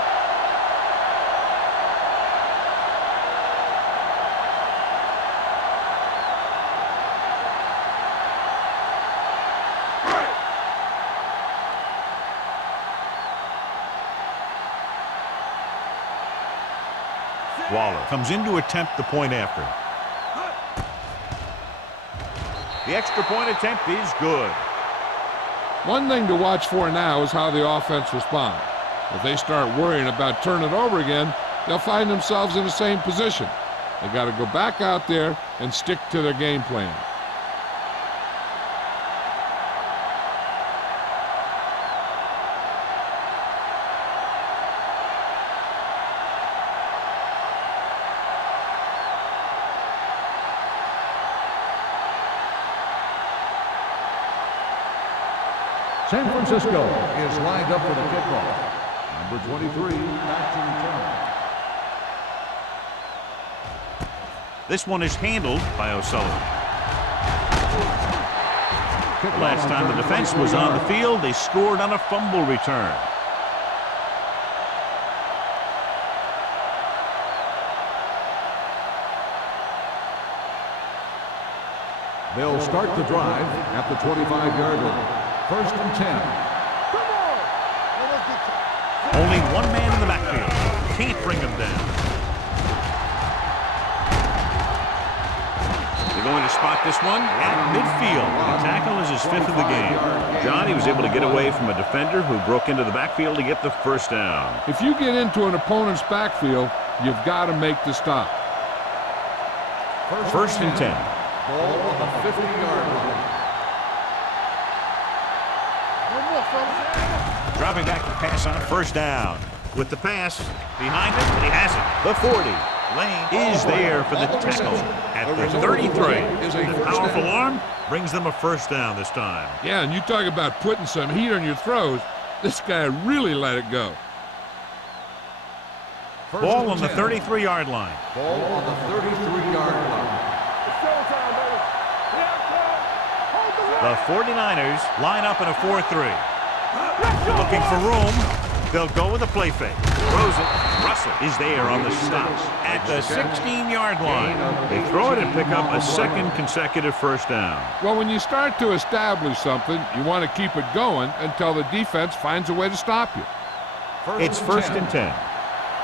Waller comes in to attempt the point after. The extra point attempt is good. One thing to watch for now is how the offense responds. If they start worrying about turning it over again, they'll find themselves in the same position. They got to go back out there and stick to their game plan. San Francisco is lined up for the kickoff. Number 23, back to return. This one is handled by O'Sullivan. The last time the defense was on the field, they scored on a fumble return. They'll start the drive at the 25-yard line. 1st and 10. Only one man in the backfield. Can't bring him down. They're going to spot this one at midfield. The tackle is his 5th of the game. John, he was able to get away from a defender who broke into the backfield to get the first down. If you get into an opponent's backfield, you've got to make the stop. First and 10. Ball on the 50-yard line. Dropping back to pass on first down. With the pass behind him, but he has it. The 40. Lane is there for the tackle at the 33. The powerful arm brings them a first down this time. Yeah, and you talk about putting some heat on your throws. This guy really let it go. Ball on the 33-yard line. Ball on the 33-yard line. The 49ers line up in a 4-3. Looking for room. They'll go with a play fake. Throws it. Russell is there on the stop at the 16-yard line. They throw it and pick up a second consecutive first down. Well, when you start to establish something, you want to keep it going until the defense finds a way to stop you. It's first and 10.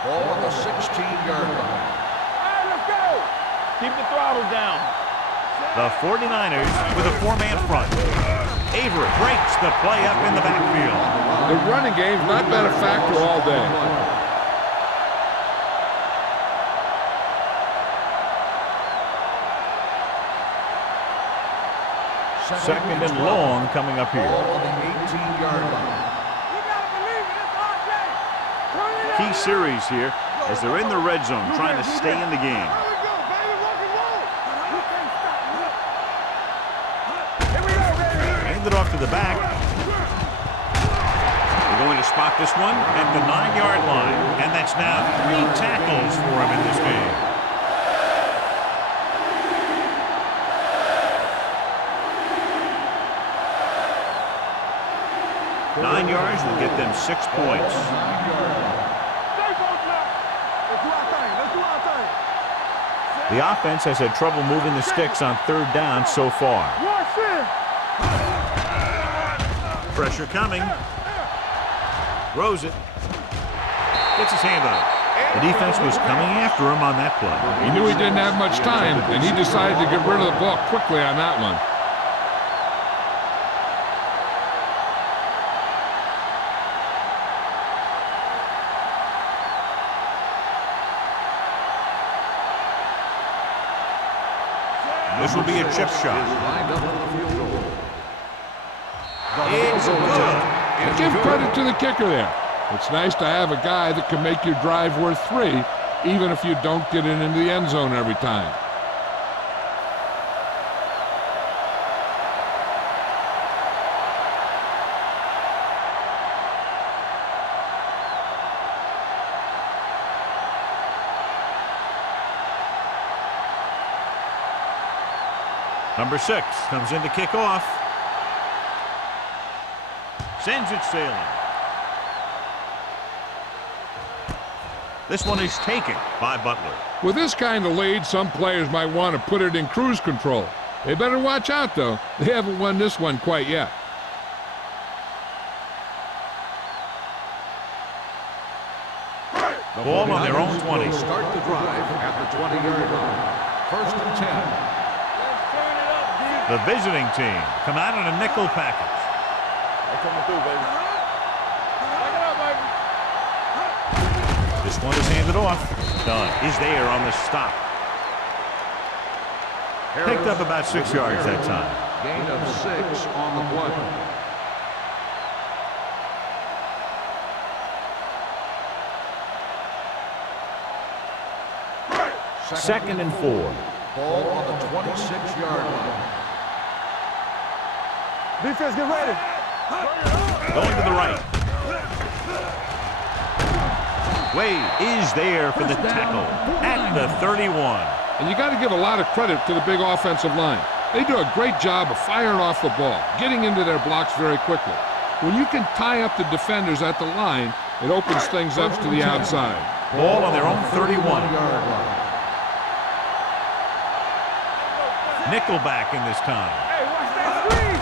Ball on the 16-yard line. All right, let's go. Keep the throttle down. The 49ers with a 4-man front. Avery breaks the play up in the backfield. The running game's not been a factor all day. Second and long coming up here. Ball on the 18-yard line. You gotta believe it. It's RJ. Turn it up. Key series here as they're in the red zone trying to stay in the game. Here we go, baby. Rock and roll. You can't stop me. Here we go, baby. Hand it off to the back. They're going to spot this one at the 9-yard line. And that's now 3 tackles for him in this game. Nine yards will get them 6 points. The offense has had trouble moving the sticks on 3rd down so far. Pressure coming. Throws it. Gets his hand on it. The defense was coming after him on that play. He knew he didn't have much time, and he decided to get rid of the ball quickly on that one. This will be a chip shot. Lined up for the field goal. It's good. Give credit to the kicker there. It's nice to have a guy that can make your drive worth 3, even if you don't get it into the end zone every time. Number 6 comes in to kick off. Sends it sailing. This one is taken by Butler. With this kind of lead, some players might want to put it in cruise control. They better watch out, though. They haven't won this one quite yet. The Ball on their own 20. will start the drive at the 20-yard line. First and 10. Let's turn it up, D. The visiting team come out in a nickel package. They're coming through, baby. Back it up, baby. This one is handed off. Dunn is there on the stop. Picked up about 6 yards that time. Gain of 6 on the play. Second and 4. Ball on the 26-yard line. Defense, get ready. Going to the right. Wade is there for the tackle at the 31. And you got to give a lot of credit to the big offensive line. They do a great job of firing off the ball, getting into their blocks very quickly. When you can tie up the defenders at the line, it opens things up to the outside. Ball on their own 31. 31-yard line. Nickelback in this time. Hey, watch that screen.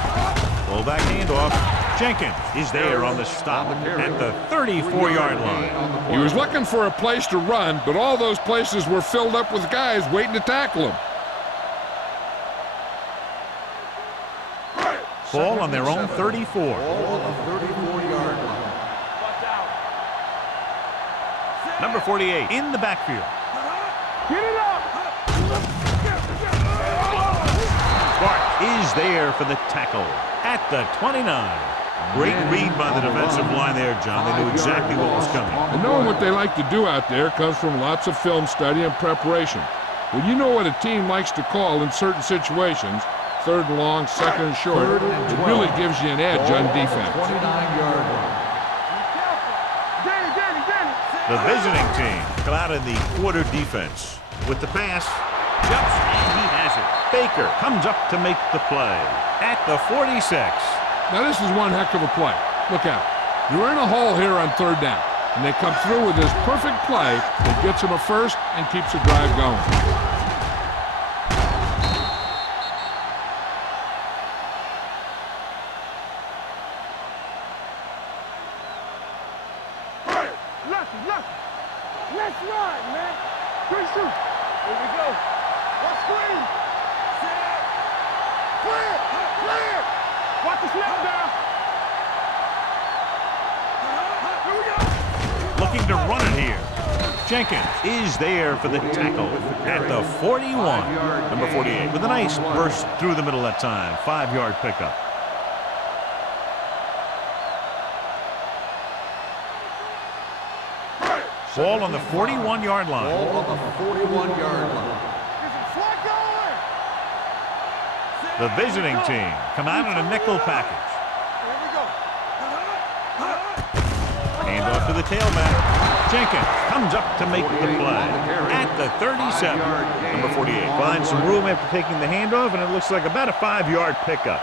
Fullback handoff. Jenkins is there on the stop at the 34-yard line. He was looking for a place to run, but all those places were filled up with guys waiting to tackle him. Ball on their own 34. Ball on the 34-yard line. Number 48 in the backfield. Get it up! Clark is there for the tackle at the 29. Great read by the defensive line there, John. They knew exactly what was coming. And knowing what they like to do out there comes from lots of film study and preparation. When you know what a team likes to call in certain situations, third and long, second and short, it really gives you an edge on defense. 29-yard line. The visiting team come out in the quarter defense. With the pass, jumps, and he has it. Baker comes up to make the play at the 46. Now this is one heck of a play. Look out. You're in a hole here on third down, and they come through with this perfect play that gets them a first and keeps the drive going. Let's run, man. Good shoot. Here we go. Let's screen. Set. Clear. Clear. Watch the snap down. Here we go. Looking to run it here. Jenkins is there for the tackle at the 41. Number 48 with a nice burst through the middle that time. 5-yard pickup. Ball on the 41-yard line. Ball on the 41-yard line. The visiting team come out in a nickel package. Here we go. Hand off to the tailback. Jenkins comes up to make the play at the 37. Number 48 finds some room after taking the handoff, and it looks like about a 5-yard pickup.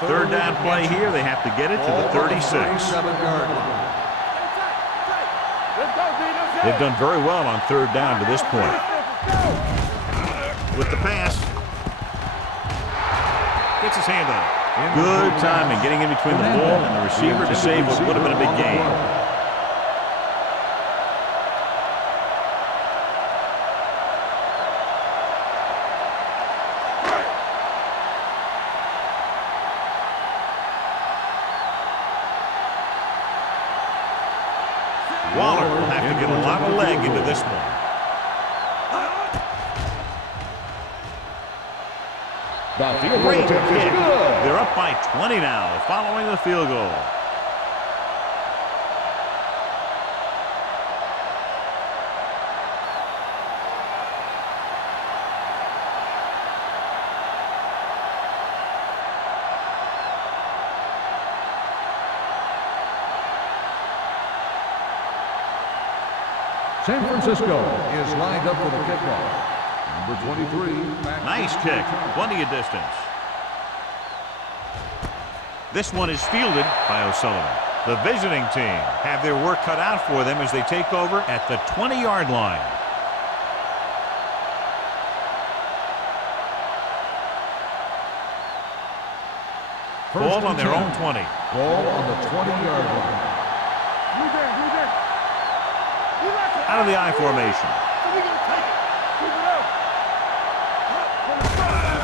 Third down play here. They have to get it to the 36. 37-yard line. They've done very well on third down to this point. With the pass. Gets his hand on it. Good timing getting in between the ball and the receiver to save what would have been a big gain. Waller will have to get a lot of leg into this one. Great kick. They're up by 20 now following the field goal. San Francisco is lined up for the kickoff. Number 23. Nice kick. Plenty of distance. This one is fielded by O'Sullivan. The visiting team have their work cut out for them as they take over at the 20-yard line. Ball on their own 20. Ball on the 20-yard line. Out of the I formation.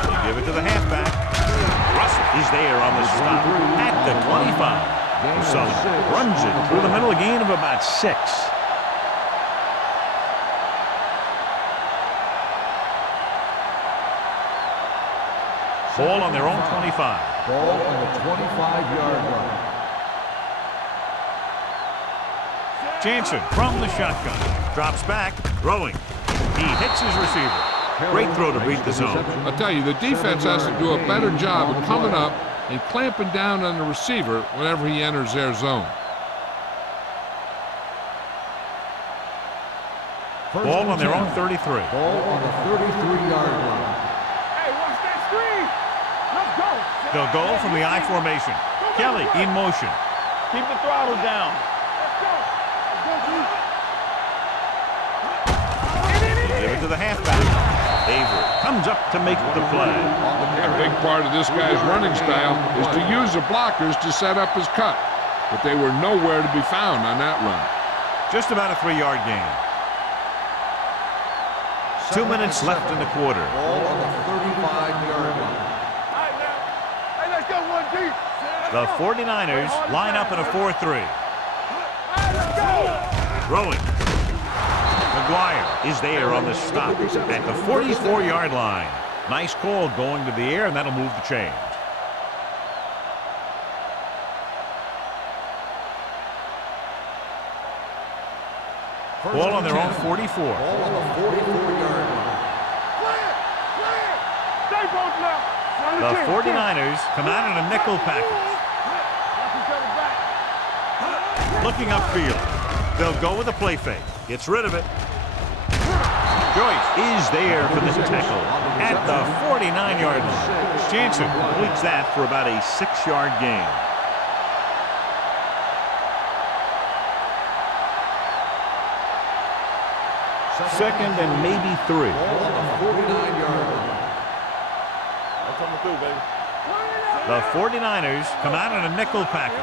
They give it to the halfback. Russell is there on the stop at the 25. O'Sullivan runs it through the middle, a gain of about 6. Ball on their own 25. Ball on the 25-yard line. Jansen from the shotgun. Drops back, throwing. He hits his receiver. Great throw to beat the zone. I'll tell you, the defense has to do a better job of coming up and clamping down on the receiver whenever he enters their zone. Ball on their own 33. Ball on the 33-yard line. Hey, watch that screen. Let's go. They'll go from the I formation. Kelly in motion. Keep the throttle down. Let's go. Give it to the halfback. Avery comes up to make the play. A big part of this guy's running style is to use the blockers to set up his cut, but they were nowhere to be found on that run. Just about a 3-yard gain. 2 minutes left in the quarter. Ball on the 35-yard line. Hey, let's go one deep. The 49ers line up in a 4-3. Hey, let's go. Throwing. McGuire is there on the stop at the 44-yard line. Nice call going to the air, and that'll move the chains. Ball on their own 44. Ball on the 44-yard line. Clear. Stay both left. The 49ers come out in a nickel package. Looking upfield. They'll go with a play fake. Gets rid of it. Joyce is there for the tackle at the 49-yard line. Jansen completes that for about a 6-yard gain. Second and maybe 3. Ball on the 49-yard line. That's coming through, baby. The 49ers come out in a nickel package.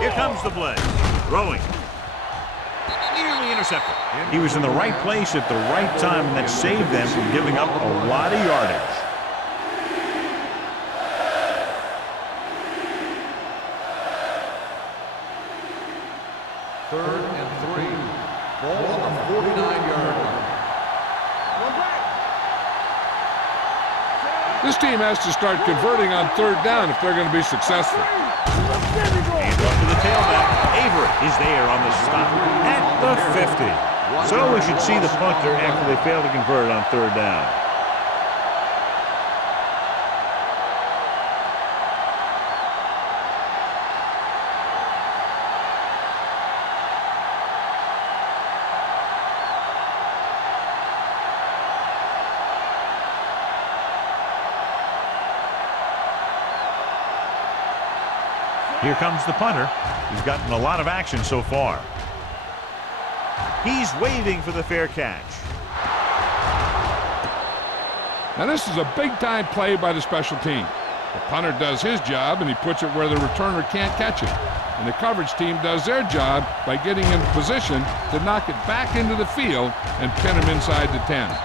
Here comes the blitz. Throwing. Nearly intercepted. He was in the right place at the right time, and that saved them from giving up a lot of yardage. Third and 3. Ball on the 49-yard line. This team has to start converting on third down if they're going to be successful. And up to the tailback. Avery is there on the stop at the 50. So we should see the punter after they fail to convert on third down. Here comes the punter. He's gotten a lot of action so far. He's waving for the fair catch. Now this is a big-time play by the special team. The punter does his job, and he puts it where the returner can't catch it. And the coverage team does their job by getting in position to knock it back into the field and pin him inside the 10.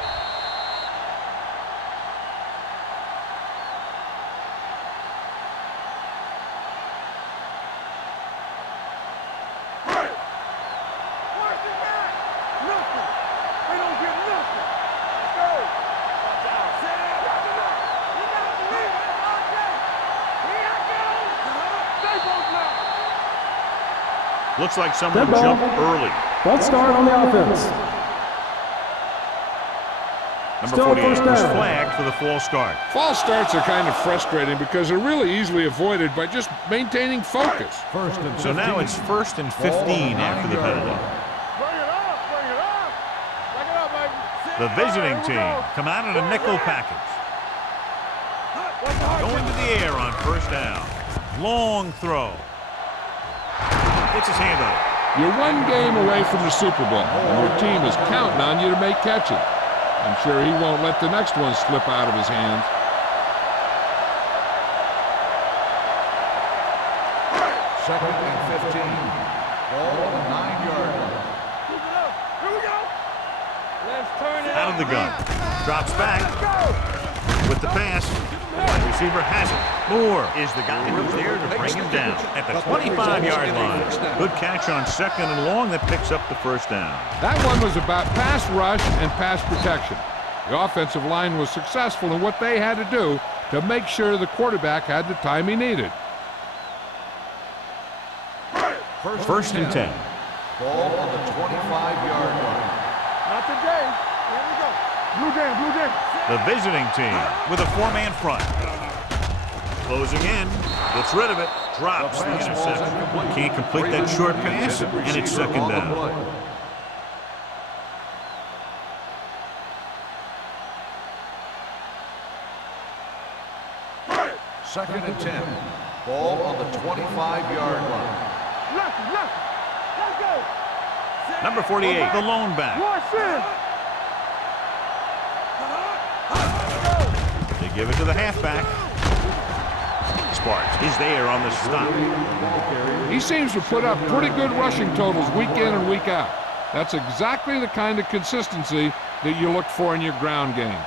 Looks like someone jumped early. False start on the offense. Number Still 48 was first down. flagged for the false start. False starts are kind of frustrating because they're really easily avoided by just maintaining focus. First and 15. So now it's 1st and 15 after the penalty. Bring it up. Back it up, baby. The visiting team come out in a nickel package. Going to the air on first down. Long throw. Gets his hand up. You're one game away from the Super Bowl, and your team is counting on you to make catches. I'm sure he won't let the next one slip out of his hands. Second and 15. Ball on the 9-yard line. Keep it up. Here we go. Let's turn it Out of the gun. Drops back with the pass. Wide receiver has it. Moore is the guy who's there to bring him down at the 25-yard line. Good catch on second and long that picks up the first down. That one was about pass rush and pass protection. The offensive line was successful in what they had to do to make sure the quarterback had the time he needed. First and 10. Ball on the 25-yard line. Not today. Here we go. Blue game. The visiting team with a 4-man front. Closing in. Gets rid of it. Drops the interception. Can't complete that short pass, and it's second down. Second and 10. Ball on the 25-yard line. Left. Let's go. Number 48, the lone back. Watch this. They give it to the halfback. Sparks is there on the stop. He seems to put up pretty good rushing totals week in and week out. That's exactly the kind of consistency that you look for in your ground game.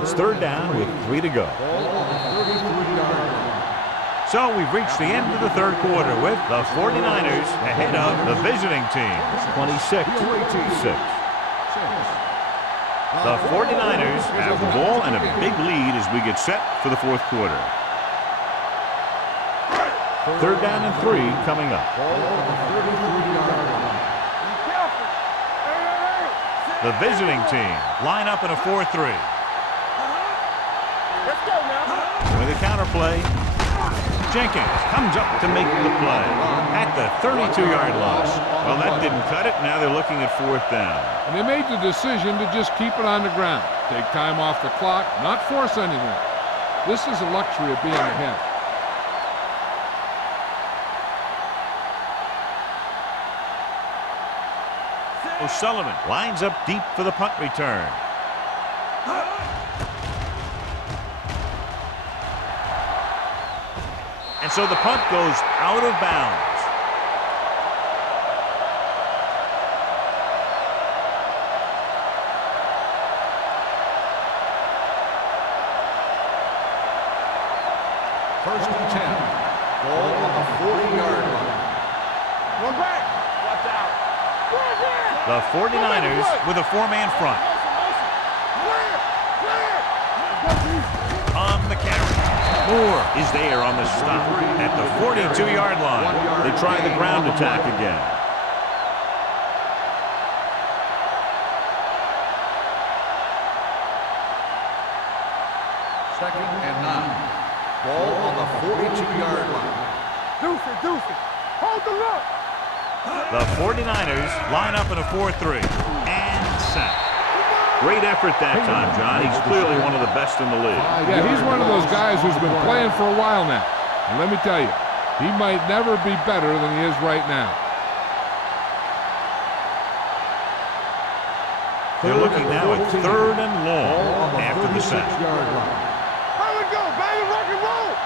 It's third down with 3 to go. So we've reached the end of the third quarter with the 49ers ahead of the visiting team, 26-6. The 49ers have the ball and a big lead as we get set for the fourth quarter. Third down and 3 coming up. The visiting team line up in a 4-3. Let's go now. With a counter play, Jenkins comes up to make the play at the 32-yard line. Well, that didn't cut it. Now they're looking at fourth down. And they made the decision to just keep it on the ground. Take time off the clock, not force anything. This is the luxury of being ahead. O'Sullivan lines up deep for the punt return. And so the punt goes out of bounds. First and 10. Ball on the 40-yard line. One back. Watch out. The 49ers with a 4-man front. On the carry. Moore is there on the stop at the 42-yard line. They try the ground attack again. Second and 9. Ball on the 42-yard line. Deuce it. Hold the look. The 49ers line up in a 4-3 and sack. Great effort that time, John. He's clearly one of the best in the league. Yeah, he's one of those guys who's been playing for a while now. And let me tell you, he might never be better than he is right now. They're looking now at third and long after the sack. Here we go, baby. Rock and roll.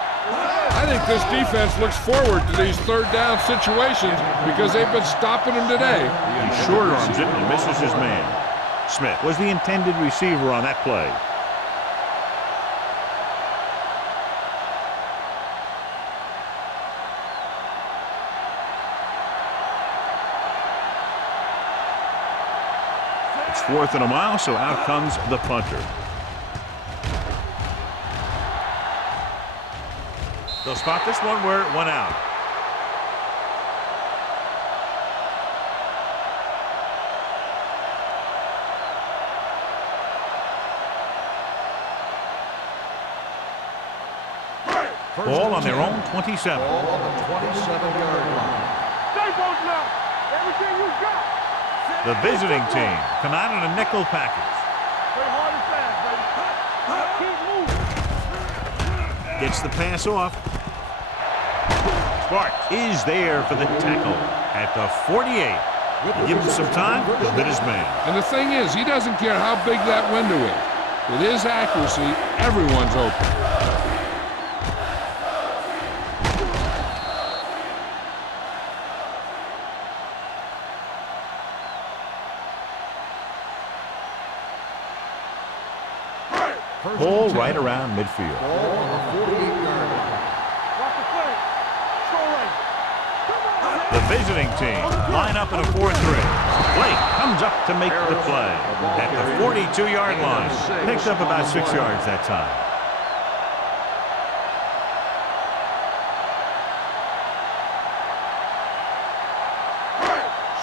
I think this defense looks forward to these third down situations because they've been stopping them today. He short arms it and misses his man. Smith was the intended receiver on that play. It's 4th and a mile, so out comes the punter. They'll spot this one where it went out. Ball on their own 27. Ball on the 27-yard line. Stay both now. Everything you got. The visiting team come out in a nickel package. Play hard and fast, baby. Keep moving. Gets the pass off. Sparks is there for the tackle at the 48. Give him some time, he'll hit his man. And the thing is, he doesn't care how big that window is. With his accuracy, everyone's open. Ball right around midfield. Ball on the 48-yard line. Watch the play. Control lane. The visiting team line up in a 4-3. Blake comes up to make the play at the 42-yard line. Picks up about 6 yards that time.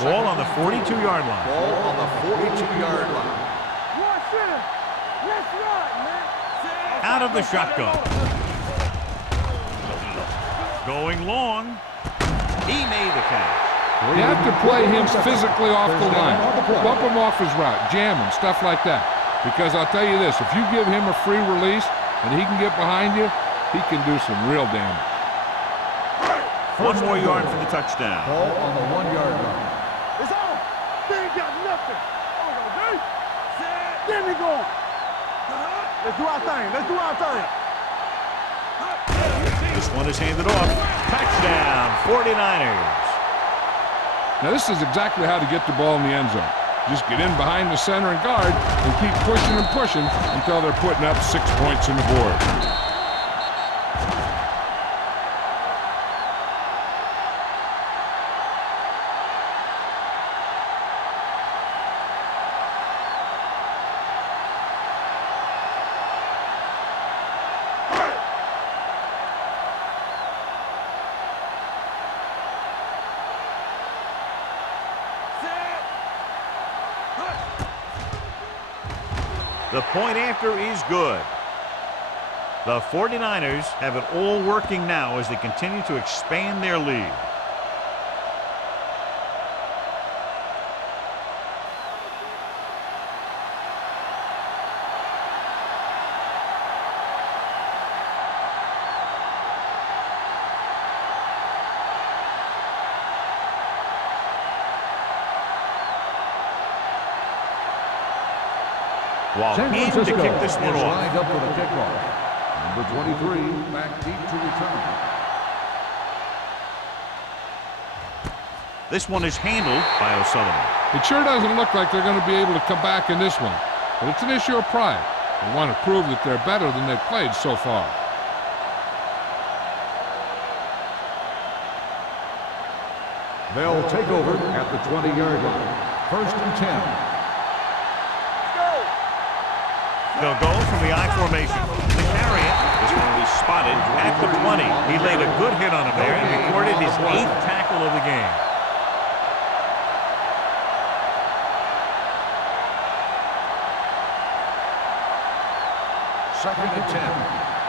Ball on the 42-yard line. Ball on the 42-yard line. One center. Let's run, man. Out of the shotgun. Going long. He made the catch. You have to play him physically off the line. Bump him off his route, jam him, stuff like that. Because I'll tell you this, if you give him a free release and he can get behind you, he can do some real damage. 1 more yard for the touchdown. Ball on the 1-yard line. It's on. They ain't got nothing. Oh, no, baby. There we go. Let's do our thing. Let's do our thing. This one is handed off. Touchdown, 49ers. Now, this is exactly how to get the ball in the end zone. Just get in behind the center and guard and keep pushing and pushing until they're putting up 6 points on the board. The point after is good. The 49ers have it all working now as they continue to expand their lead. While San in to Francisco kick this one is off. lined up for the kickoff. Number 23, back deep to return. This one is handled by O'Sullivan. It sure doesn't look like they're going to be able to come back in this one, but it's an issue of pride. They want to prove that they're better than they've played so far. They'll take over at the 20-yard line. 1st and 10. They'll go from the I formation. To carry it, this one will be spotted at the 20. He laid a good hit on him there and recorded his 8th tackle of the game. Second and 10.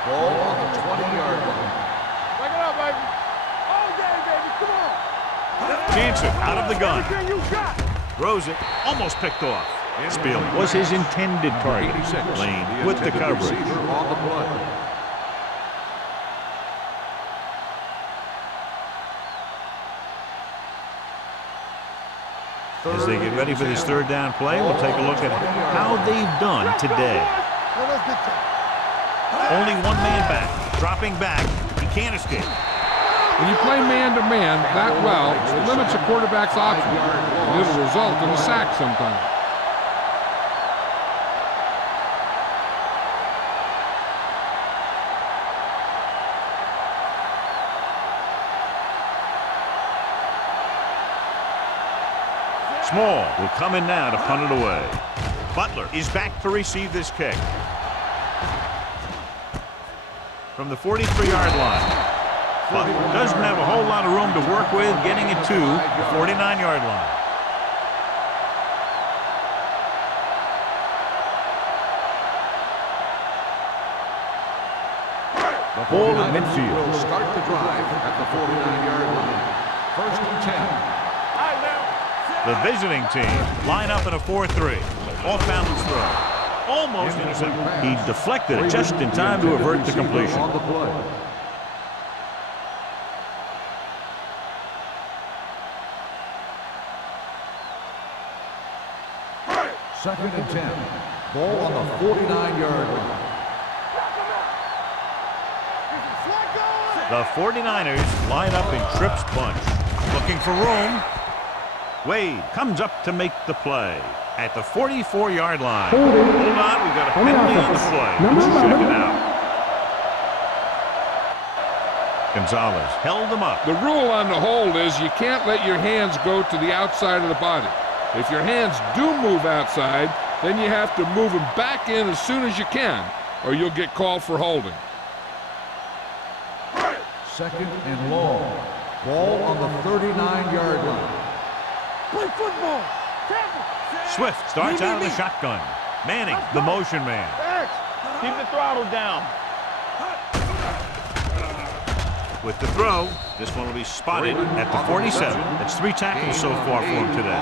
Ball on the 20-yard line. Back it up, baby. All day, baby. Come on. Jansen out of the gun. Everything you got. Throws it. Almost picked off. Spiel was his intended target. 86. Lane with the coverage. Receiver on the play. As they get ready for this third down play, we'll take a look at how they've done today. Only one man back. Dropping back. He can't escape. When you play man-to-man that well, it limits a quarterback's options, and it'll result in a sack sometimes. Small will come in now to punt it away. Butler is back to receive this kick. From the 43-yard line. Butler doesn't have a whole lot of room to work with, getting it to the 49-yard line. The ball at midfield will start the drive at the 49-yard line. 1st and 10. The visiting team line up in a 4-3. Off-balance throw. Almost intercepted. He deflected it just in time to avert the completion. On the play. Second and 10. Ball on the 49-yard line. The 49ers line up in trips bunch. Looking for room. Wade comes up to make the play at the 44-yard line. Hold on, we've got a penalty on the play. Check it out. Gonzalez held him up. The rule on the hold is you can't let your hands go to the outside of the body. If your hands do move outside, then you have to move them back in as soon as you can, or you'll get called for holding. Second and long. Ball on the 39-yard line. Play football. Swift starts out of the shotgun. Manning, the motion man. X, keep the throttle down. With the throw, this one will be spotted at the 47. That's 3 tackles so far for him today.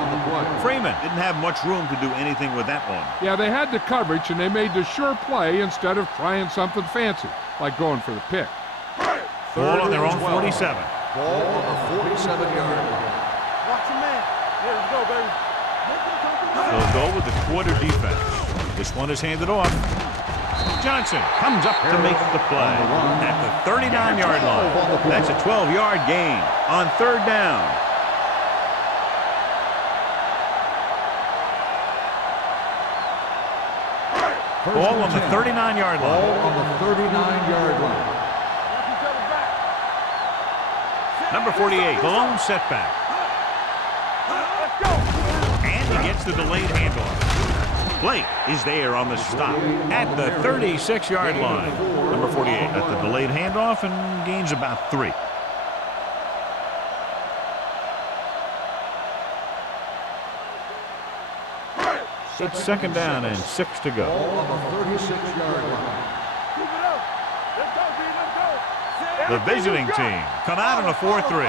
Freeman didn't have much room to do anything with that one. Yeah, they had the coverage, and they made the sure play instead of trying something fancy, like going for the pick. Ball on their own 47. Ball on the 47-yard line. Watch your man. Here we go, baby. They'll go with the quarter defense. This one is handed off. Johnson comes up to make the play at the 39-yard line. That's a 12-yard gain on third down. Ball on the 39-yard line. Ball on the 39-yard line. Number 48, the lone setback. And he gets the delayed handoff. Blake is there on the stop at the 36-yard line. Number 48 at the delayed handoff and gains about 3. It's second down and 6 to go. Ball on the 36-yard line. The visiting team come out on a 4-3.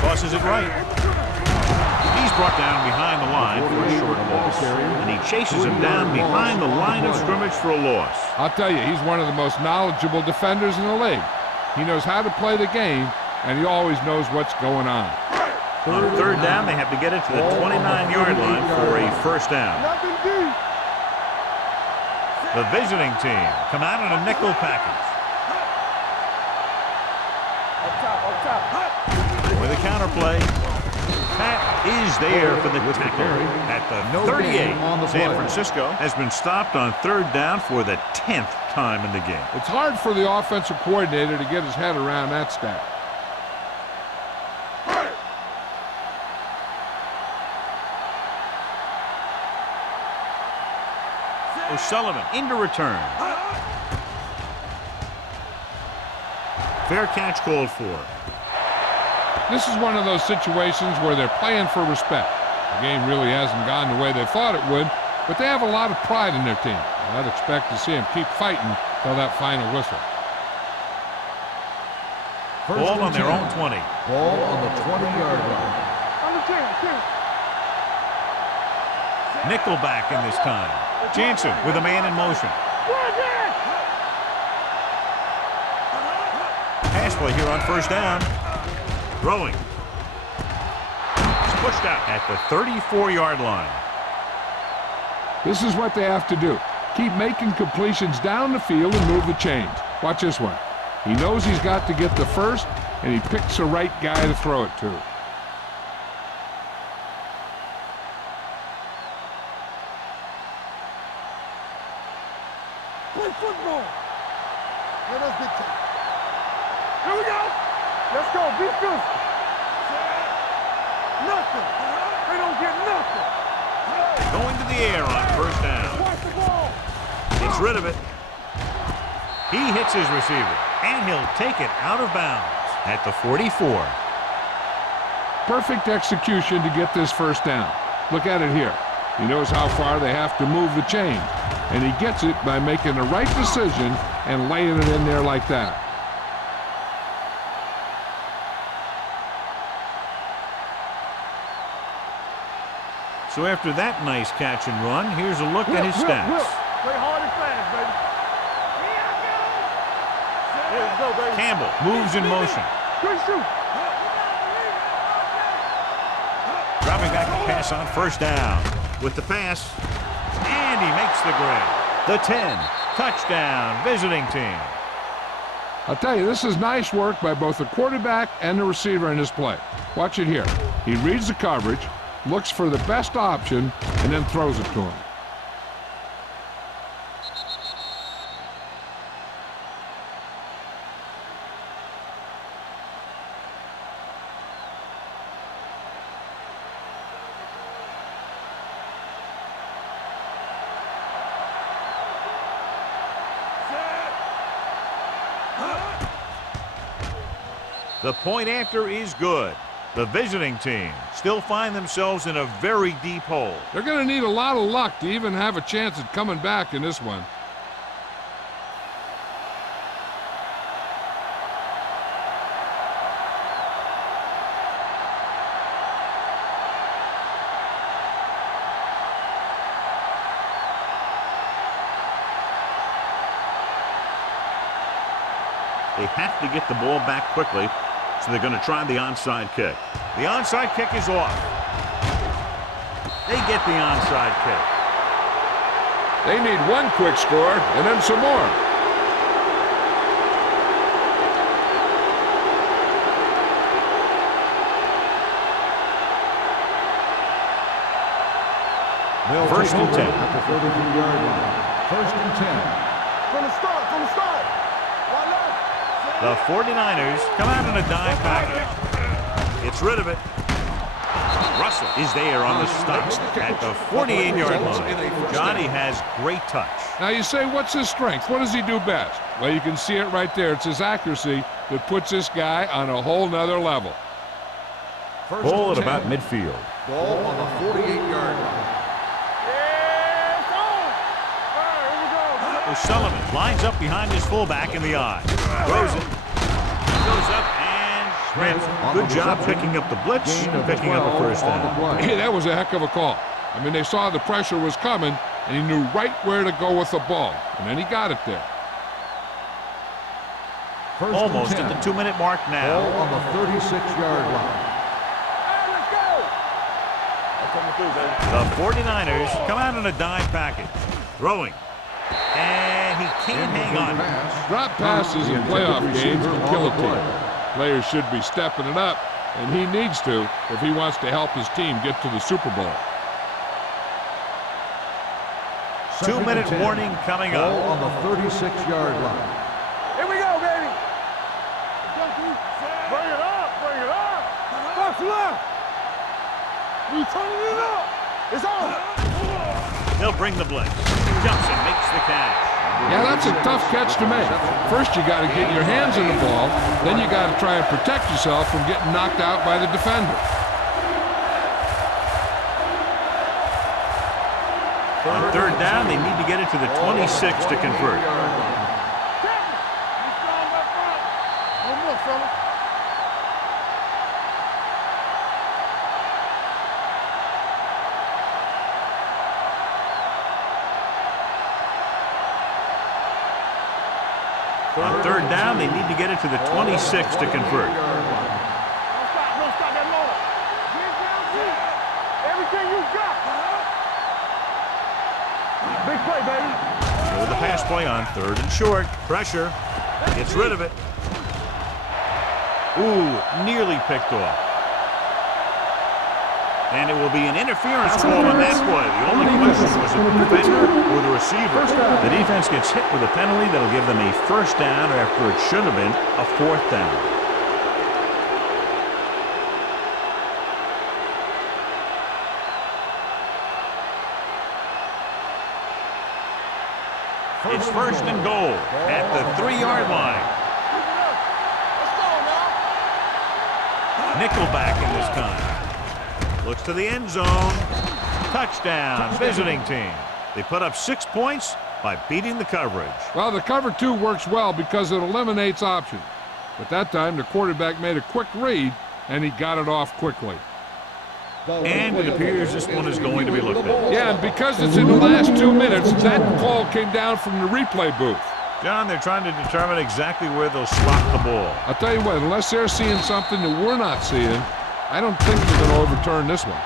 Tosses it right. He's brought down behind the line for a short loss. And he chases him down behind the line of scrimmage for a loss. I'll tell you, he's one of the most knowledgeable defenders in the league. He knows how to play the game, and he always knows what's going on. On third down, they have to get it to the 29-yard line for a first down. The visiting team come out in a nickel package. For the counterplay, Pat is there for the tackle at the 38. San Francisco has been stopped on third down for the 10th time in the game. It's hard for the offensive coordinator to get his head around that stat. O'Sullivan into return. Fair catch called for. This is one of those situations where they're playing for respect. The game really hasn't gone the way they thought it would, but they have a lot of pride in their team. I'd expect to see them keep fighting till that final whistle. Ball on their own 20. Ball on the 20-yard line. Nickelback in this time. Jansen with a man in motion. Pass play here on first down. Throwing. He's pushed out at the 34-yard line. This is what they have to do. Keep making completions down the field and move the chains. Watch this one. He knows he's got to get the first, and he picks the right guy to throw it to. Play football. Yeah, that's big time. Here we go. Let's go. Be physical. Nothing. They don't get nothing. Going to the air on first down. Watch the ball. Gets rid of it. He hits his receiver, and he'll take it out of bounds at the 44. Perfect execution to get this first down. Look at it here. He knows how far they have to move the chain, and he gets it by making the right decision and laying it in there like that. So after that nice catch and run, here's a look at his stats. Play hard and fast, baby. There you go, baby. Campbell moves in motion. Good shoot. Dropping back to pass on first down. With the pass, and he makes the grab. The 10, touchdown, visiting team. I'll tell you, this is nice work by both the quarterback and the receiver in this play. Watch it here. He reads the coverage, looks for the best option, and then throws it to him. The point after is good. The visiting team still find themselves in a very deep hole. They're going to need a lot of luck to even have a chance at coming back in this one. They have to get the ball back quickly, so they're going to try the onside kick. The onside kick is off. They get the onside kick. They need one quick score and then some more. They'll First take and over 10. at the 33-yard line. First and 10. From the start, from the start. Right left. The 49ers come out in a dime package. Gets rid of it. Russell is there on the stop at the 48-yard line. Johnny has great touch. Now you say, what's his strength? What does he do best? Well, you can see it right there. It's his accuracy that puts this guy on a whole nother level. First Ball and at 10. about midfield. Ball on the 48-yard line. Yeah, it's on. All right, here we go. O'Sullivan lines up behind his fullback in the eye. Throws it. Goes up and Smith. Good job picking up the blitz and picking up a first down. Hey, that was a heck of a call. I mean, they saw the pressure was coming, and he knew right where to go with the ball. And then he got it there. First Almost and at 10. the 2-minute mark Ball now. on the 36-yard line. Hey, let's go. I'm coming through, baby. The 49ers come out in a dime package. Throwing. And he can't hang on. Pass. Drop passes in playoff games can kill a team. Players should be stepping it up, and he needs to if he wants to help his team get to the Super Bowl. 2-minute warning coming Ball up. on the 36-yard line. Here we go, baby. Bring it up, bring it up. Box left. We turning it up. It's on. He'll bring the blitz. Jumps and makes the catch. Yeah, that's a tough catch to make. First, you got to get your hands on the ball. Then you got to try and protect yourself from getting knocked out by the defender. On third down, they need to get it to the 26 to convert. One more, fella. On third down, they need to get it to the 26 to convert. Don't stop that motor. Get down, G. Everything you got. Big play, baby. With the pass play on third and short. Pressure. Gets rid of it. Ooh, nearly picked off. And it will be an interference call on that play. The only question was it the defender or the receiver. The defense gets hit with a penalty that'll give them a first down after it should have been a fourth down. It's first and goal at the 3-yard line. Let's go now. Nickelback in this time. Looks to the end zone. Touchdown, visiting team. They put up 6 points by beating the coverage. Well, the cover 2 works well because it eliminates options. But that time, the quarterback made a quick read, and he got it off quickly. And it appears this one is going to be looked at. Yeah, and because it's in the last 2 minutes, that call came down from the replay booth. John, they're trying to determine exactly where they'll slot the ball. I'll tell you what, unless they're seeing something that we're not seeing, I don't think they're going to overturn this one.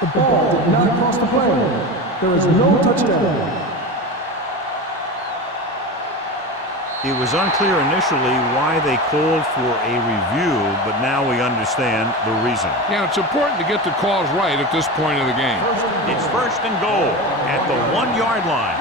The ball did not cross the plane. There is no touchdown. It was unclear initially why they called for a review, but now we understand the reason. Yeah, it's important to get the calls right at this point of the game. It's first and goal at the 1-yard line.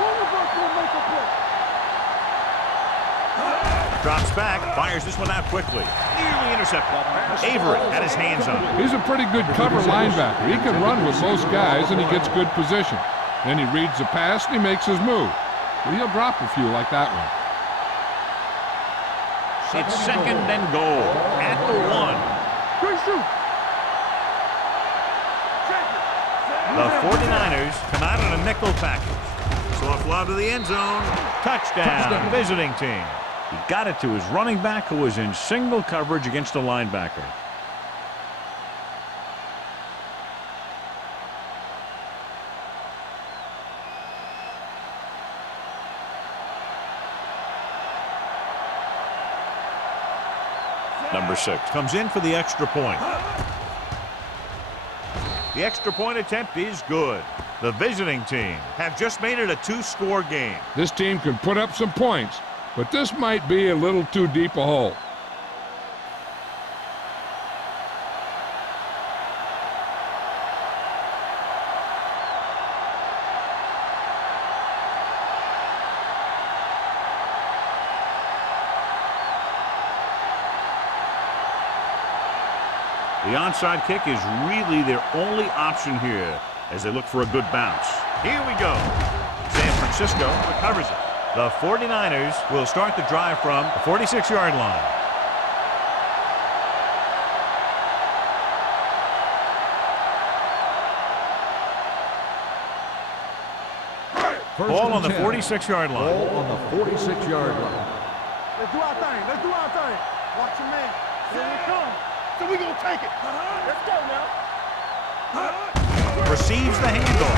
Drops back, fires this one out quickly. Nearly intercepted. Avery had his hands on it. He's a pretty good cover linebacker. He can run with most guys, and he gets good position. Then he reads the pass, and he makes his move. But he'll drop a few like that one. It's second and goal at the 1. Good shoot. The 49ers come out in a nickel package. Soft lob to the end zone. Touchdown, visiting team. He got it to his running back, who was in single coverage against a linebacker. Number 6 comes in for the extra point. The extra point attempt is good. The visiting team have just made it a 2-score game. This team can put up some points, but this might be a little too deep a hole. The onside kick is really their only option here as they look for a good bounce. Here we go. San Francisco recovers it. The 49ers will start the drive from the 46-yard line. Ball on the 46-yard line. Ball on the 46-yard line. Let's do our thing. Let's do our thing. Watch your man. Here we come. So we gonna take it. Let's go now. Receives the handoff.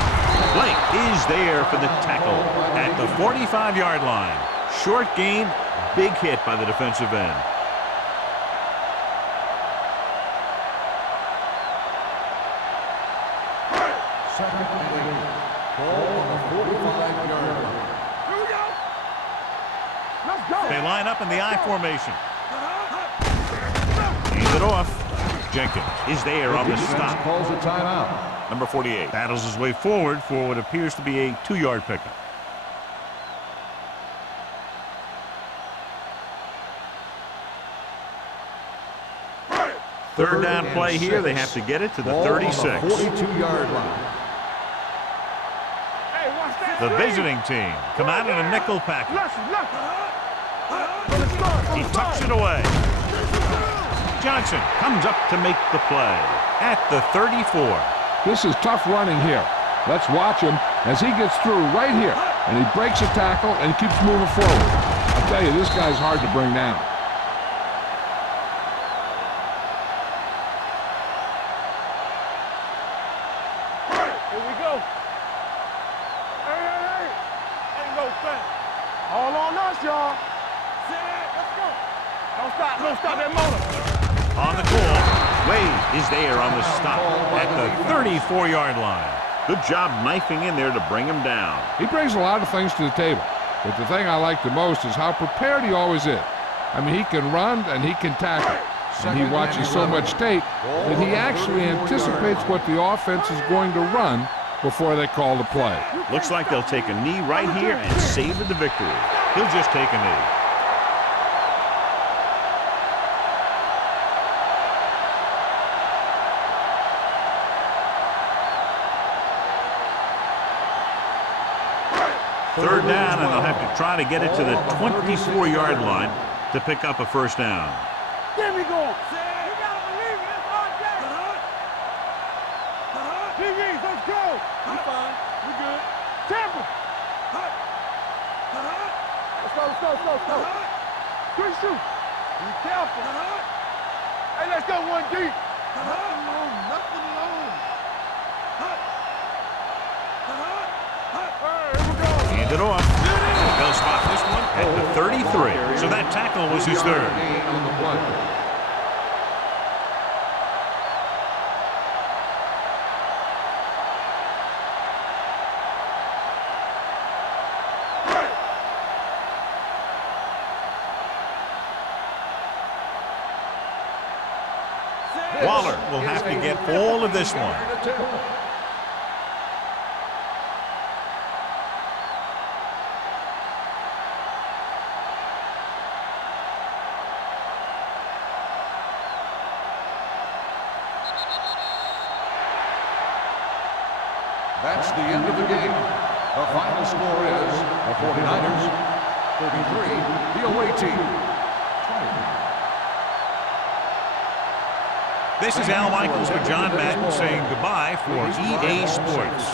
Blake is there for the tackle at the 45-yard line. Short gain, big hit by the defensive end. Second and 8. Ball on the 45-yard line. Here we go. Let's go. They line up in the I formation. Hands it off. Jenkins is there on the stop. Calls a timeout. Number 48 battles his way forward for what appears to be a 2-yard pickup. Third down play here. They have to get it to the 36. 42-yard line. Hey, watch that. The visiting team come out in a nickel package. He tucks it away. Johnson comes up to make the play at the 34. This is tough running here. Let's watch him as he gets through right here. And he breaks a tackle and keeps moving forward. I'll tell you, this guy's hard to bring down. Here we go. Hey, hey, hey. Ain't no thing. All on us, y'all. Let's go. Don't stop that motor. On the call, Wade is there on the stop at the 34-yard line. Good job knifing in there to bring him down. He brings a lot of things to the table. But the thing I like the most is how prepared he always is. I mean, he can run and he can tackle. And he watches so much tape that he actually anticipates what the offense is going to run before they call the play. Looks like they'll take a knee right here and savor the victory. He'll just take a knee. Third down, and they'll have to try to get it to the 24-yard line to pick up a first down. There we go. You gotta believe it. It's our day. DBs, let's go. We fine. We good. Tampa. Let's go. Good shoot. Be careful. Hey, let's go one deep. Nothing long. Here we go. Hand it off. They'll spot this one at the 33. So that tackle was his third. Gain on the play. Waller will have to get all of this one. That's the end of the game. The final score is the 49ers 33, the away team 20. This is Al Michaels with John Madden saying goodbye for EA Sports.